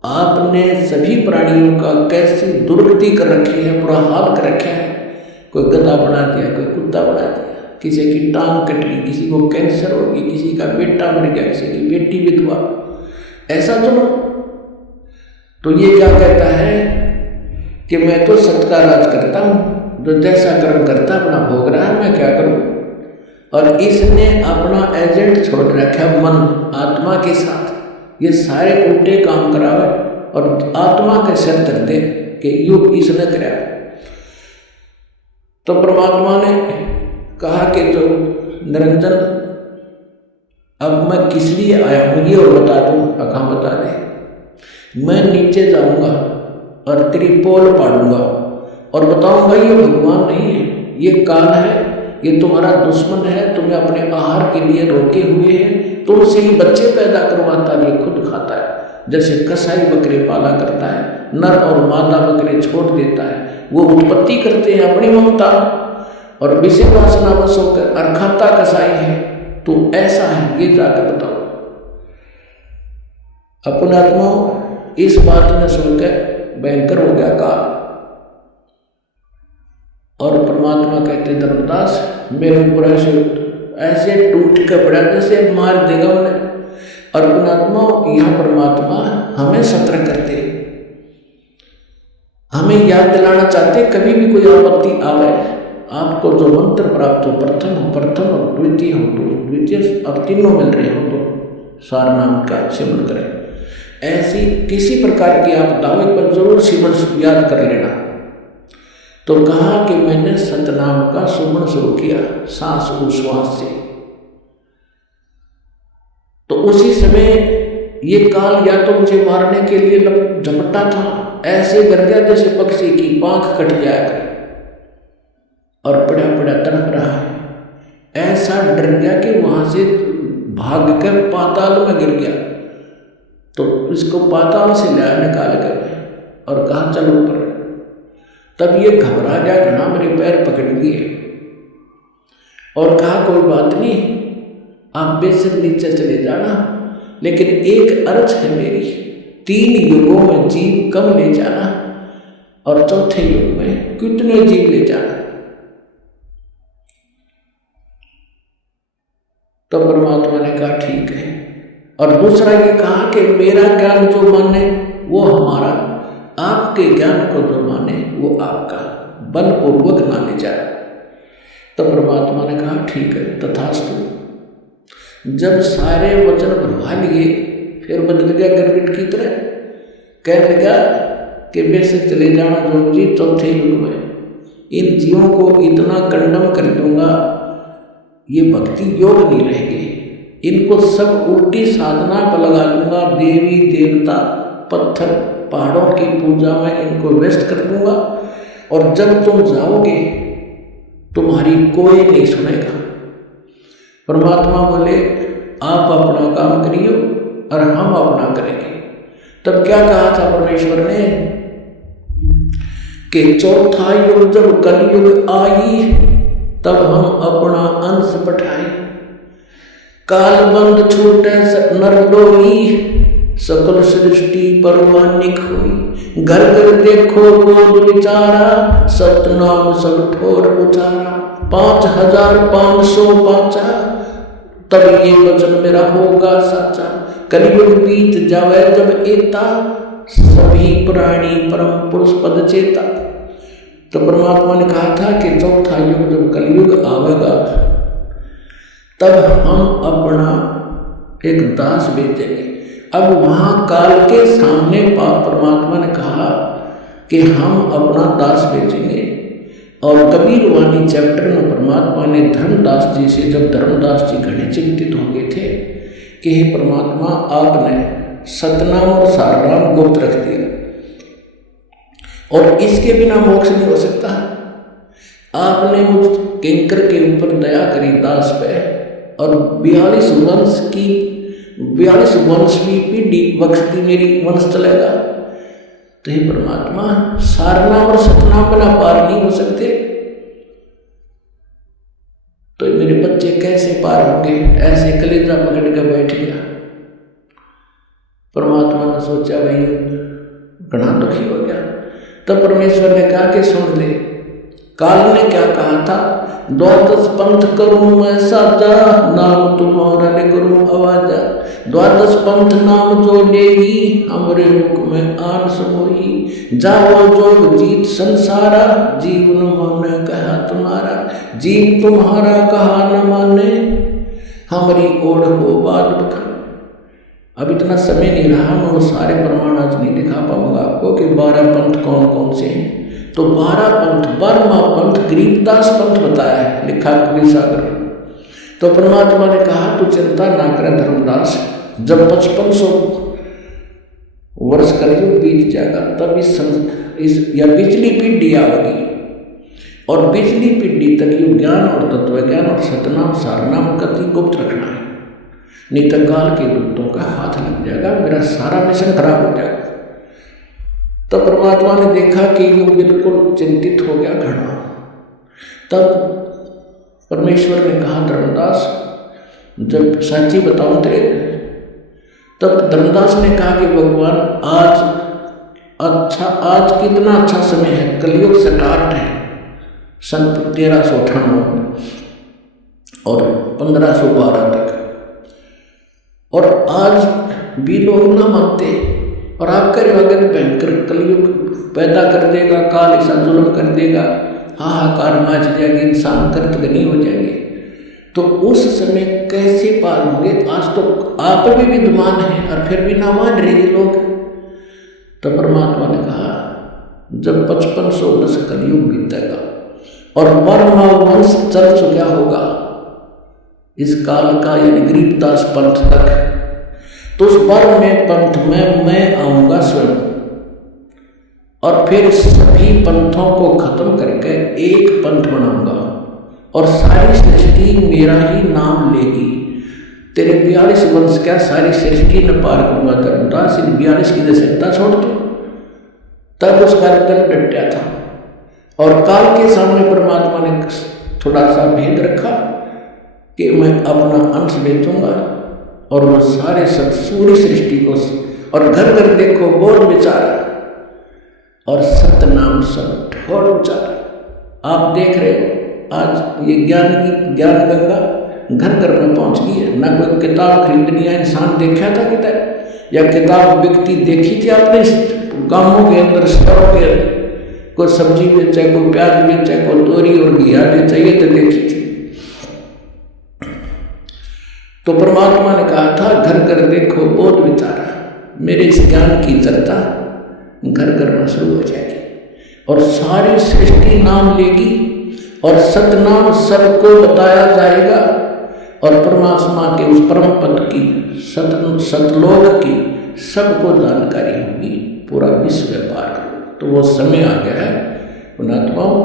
आपने सभी प्राणियों का कैसी दुर्गति कर रखी है, बुरा हाल कर रखा है। कोई गधा बना दिया, कोई कुत्ता बना दिया, किसी की टांग कट गई, किसी को कैंसर हो गई, किसी का बेटा मर गया, किसी की बेटी विधवा, ऐसा तो ये क्या कहता है कि मैं तो सत्य का राज करता हूँ, जो जैसा कर्म करता अपना भोग रहा है, मैं क्या करूँ? और इसने अपना एजेंट छोड़ रखा मन, आत्मा के साथ, ये सारे उल्टे काम करावे और आत्मा के सिर धर दे कि युग इसने कराया। तो परमात्मा ने कहा कि जो निरंजन, अब मैं किस लिए आया हूँ ये और बता दूँ। कहाँ बता दे मैं नीचे जाऊंगा और तेरी पोल पाड़ूंगा और बताऊंगा ये भगवान नहीं है, ये काल है, ये तुम्हारा दुश्मन है, तुम्हें अपने आहार के लिए रोके हुए है, तुमसे ही बच्चे पैदा करवाता है, ये खुद खाता है। जैसे कसाई बकरे पाला करता है, नर और मादा बकरे छोड़ देता है, वो उत्पत्ति करते हैं अपनी ममता और विषय वासनावश होकर, और खाता कसाई है। तो ऐसा है, ये जाकर बताओ। अपने आत्मा इस बात ने सुनकर भयंकर हो गया काल, और परमात्मा कहते धर्मदास मेरे ऊपर ऐसे टूट के पड़ा जैसे मार देगा उन्हें। और पुणात्मा यहाँ परमात्मा हमें सतर्क करते, हमें याद दिलाना चाहते, कभी भी कोई आपत्ति आवे, आपको जो मंत्र प्राप्त हो, प्रथम हो, द्वितीय हो तो द्वितीय, और तीनों मिल रहे हो तो सार नाम का सिमरण करें। ऐसी किसी प्रकार की आप दावे पर जरूर सिमरण याद कर लेना। तो कहा कि मैंने सतनाम का सुमन शुरू किया सांस उश्वास से, तो उसी समय ये काल या तो मुझे मारने के लिए झपटा था, ऐसे डर गया जैसे पक्षी की पांख कट जाया करे और पड़ा पड़ा तड़प रहा है। ऐसा डर गया कि वहां से भाग कर पाताल में गिर गया। तो इसको पाताल से लाया निकाल कर और कहा चलो ऊपर। तब ये घबरा गया, घना मेरे पैर पकड़ लिए और कहा कोई बात नहीं, आप बेशक नीचे चले जाना, लेकिन एक अर्ज है मेरी, 3 युगों में जीव कम ले जाना और चौथे युग में कितने जीव ले जाना। तो परमात्मा ने कहा ठीक है। और दूसरा ये कहा कि मेरा ज्ञान जो माने वो हमारा, आपके ज्ञान को जो माने वो आपका, बलपूर्वक ना ले जाए। तो परमात्मा ने कहा ठीक है तथास्तु। जब सारे वचन भरवा लिए फिर बदल गया गिरगिट की तरह, कहने लगा कि बेशक चले जाना जो जी, चौथे युग में इन जीवों को इतना कंडम कर दूंगा, ये भक्ति योग नहीं रहेंगे, इनको सब उल्टी साधना पर लगा दूंगा, देवी देवता पत्थर पहाड़ों की पूजा में इनको व्यस्त कर दूंगा, और जब तुम जाओगे तुम्हारी कोई नहीं सुनेगा। परमात्मा बोले आप अपना काम करियो और हम अपना करेंगे। तब क्या कहा था परमेश्वर ने कि चौथा युग जब कलयुग आई तब हम अपना अंश पठाए, काल बंद छूटे नरडोई, सकल सृष्टि परवानिक हुई, घर घर देखो बोल विचारा, सतनाम सब ठोर उचारा, 5505 तब ये वचन मेरा होगा साचा, कलयुग बीत जावे जब एता, सभी प्राणी परम पुरुष पद चेता। तो परमात्मा ने कहा था कि चौथा युग जब कलयुग आवेगा तब हम अपना एक दास भेजेंगे। अब वहां काल के सामने परमात्मा ने कहा कि हम अपना दास भेजेंगे। और कबीर वाणी चैप्टर में परमात्मा ने धर्मदास जी से, जब धर्मदास जी घने चिंतित हो गए थे कि हे परमात्मा आपने सतनाम और सारनाम गुप्त रख दिया और इसके बिना मोक्ष नहीं हो सकता, आपने मुझ किंकर के ऊपर दया करी दास पे, और 42 वंश की पीढ़ी बख्श दी, मेरी वंश चलेगा। तो हे परमात्मा सारनाम और सतनाम बिना पार नहीं हो सकते, तो मेरे बच्चे कैसे पार होंगे? ऐसे कलेजा पकड़ कर बैठ गया। परमात्मा ने सोचा भाई घना दुखी हो गया। तब परमेश्वर ने कहा कि सुन ले, काल ने क्या कहा था, द्वादश पंथ करूं मैं साजा, नाम तुम्हारा ले करूं आवाजा, द्वादश पंथ नाम जो लेगी, हमरे मुख में आन समोही, जाओ जोग जीत संसारा, जीवन माने कहा तुम्हारा, जीव तुम्हारा कहा न माने, हमारी ओढ़ हो बात बखर। अब इतना समय नहीं रहा, मैं वो सारे प्रमाण आज नहीं दिखा पाऊंगा आपको कि 12 पंथ कौन कौन से हैं। तो 12 पंथ, 12वां पंथ गरीबदास पंथ बताया है, लिखा कबीर सागर में। तो परमात्मा ने कहा तू चिंता ना कर धर्मदास, जब 5500 वर्ष कलयुग बीत जाएगा, तब इस या पिछली पीढ़ी आएगी और पिछली पीढ़ी तक ये ज्ञान और तत्व ज्ञान और सतनाम सारनाम गति गुप्त रखना है, नहीं तो काल के दूतों का हाथ लग जाएगा, मेरा सारा मिशन खराब हो जाएगा। तब परमात्मा ने देखा कि वो बिल्कुल चिंतित हो गया घड़ा। तब परमेश्वर ने कहा धर्मदास जब साची बताऊं तेरे, तब धर्मदास ने कहा कि भगवान आज कितना अच्छा समय है, कलयुग स्टार्ट है सन 1398 और 1512 तक, और आज भी लोग ना मानते और आप कह रहे हो अगर भयंकर कलयुग पैदा कर देगा, काल ऐसा जुल्म कर देगा, हाहाकार मच जाएगी, इंसान कर्तगनी हो जाएंगे, तो उस समय कैसे पार होंगे। आज तो आप भी विद्वान हैं और फिर भी ना मान रहे लोग। तो परमात्मा ने कहा जब 5500 वर्ष कलयुग बीतेगा और परमवंश चल चुका होगा इस काल का यानी गरीबदास पंथ तक, तो उस पर में पंथ में मैं आऊंगा स्वयं और फिर सभी पंथों को खत्म करके एक पंथ बनाऊंगा और सारी सृष्टि मेरा ही नाम लेगी। तेरे 42 वंश क्या सारी सृष्टि न पार करूंगा धर्मदास, इन 42 की दशकता छोड़ दो। तब उसका उत्तर डटा था और काल के सामने परमात्मा ने थोड़ा सा भेद रखा कि मैं अपना अंश बेचूंगा और वो सारे सूर्य सृष्टि को, और घर घर देखो बोल विचार और सतनाम सब ठोर उचार। आप देख रहे हो आज ये ज्ञान गंगा घर घर में पहुंच गई है। ना कोई किताब खरीदनी है, इंसान देखा था किताब या किताब बिकती देखी थी आपने गांवों के अंदर, शहरों के अंदर कोई सब्जी बेचा, कोई प्याज बेचा, कोई तोरी और घिया बेचा, ये तो देखी थी। तो परमात्मा ने कहा था घर घर देखो बोध विचारा, मेरे इस ज्ञान की चर्चा घर घर में शुरू हो जाएगी और सारी सृष्टि नाम लेगी और सतनाम सबको बताया जाएगा और परमात्मा के उस परम पद की सतलोक की सबको जानकारी होगी, पूरा विश्व व्यापार। तो वो समय आ गया है पुणात्माओं,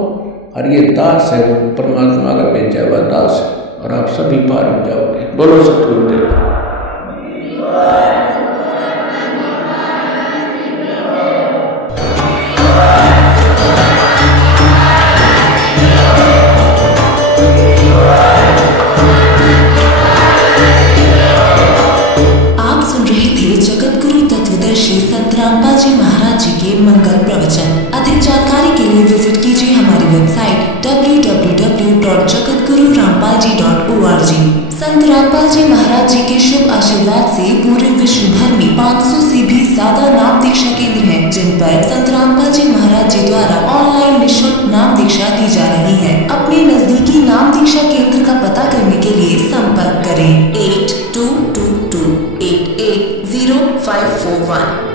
और ये दास है वो परमात्मा का भेजा हुआ दास है और आप सभी पार हो जाओगे। बोलो सतगुरुदेव। संत रामपाल जी महाराज जी के मंगल प्रवचन। अधिक जानकारी के लिए विजिट कीजिए हमारी वेबसाइट www.jagatgururampalji.org। संत रामपाल जी महाराज जी के शुभ आशीर्वाद से पूरे विश्व भर में 500 से भी ज्यादा नाम दीक्षा केंद्र हैं, जिन पर संत रामपाल जी महाराज जी द्वारा ऑनलाइन निःशुल्क नाम दीक्षा दी जा रही है। अपने नजदीकी नाम दीक्षा केंद्र का पता करने के लिए संपर्क करें 8222880541।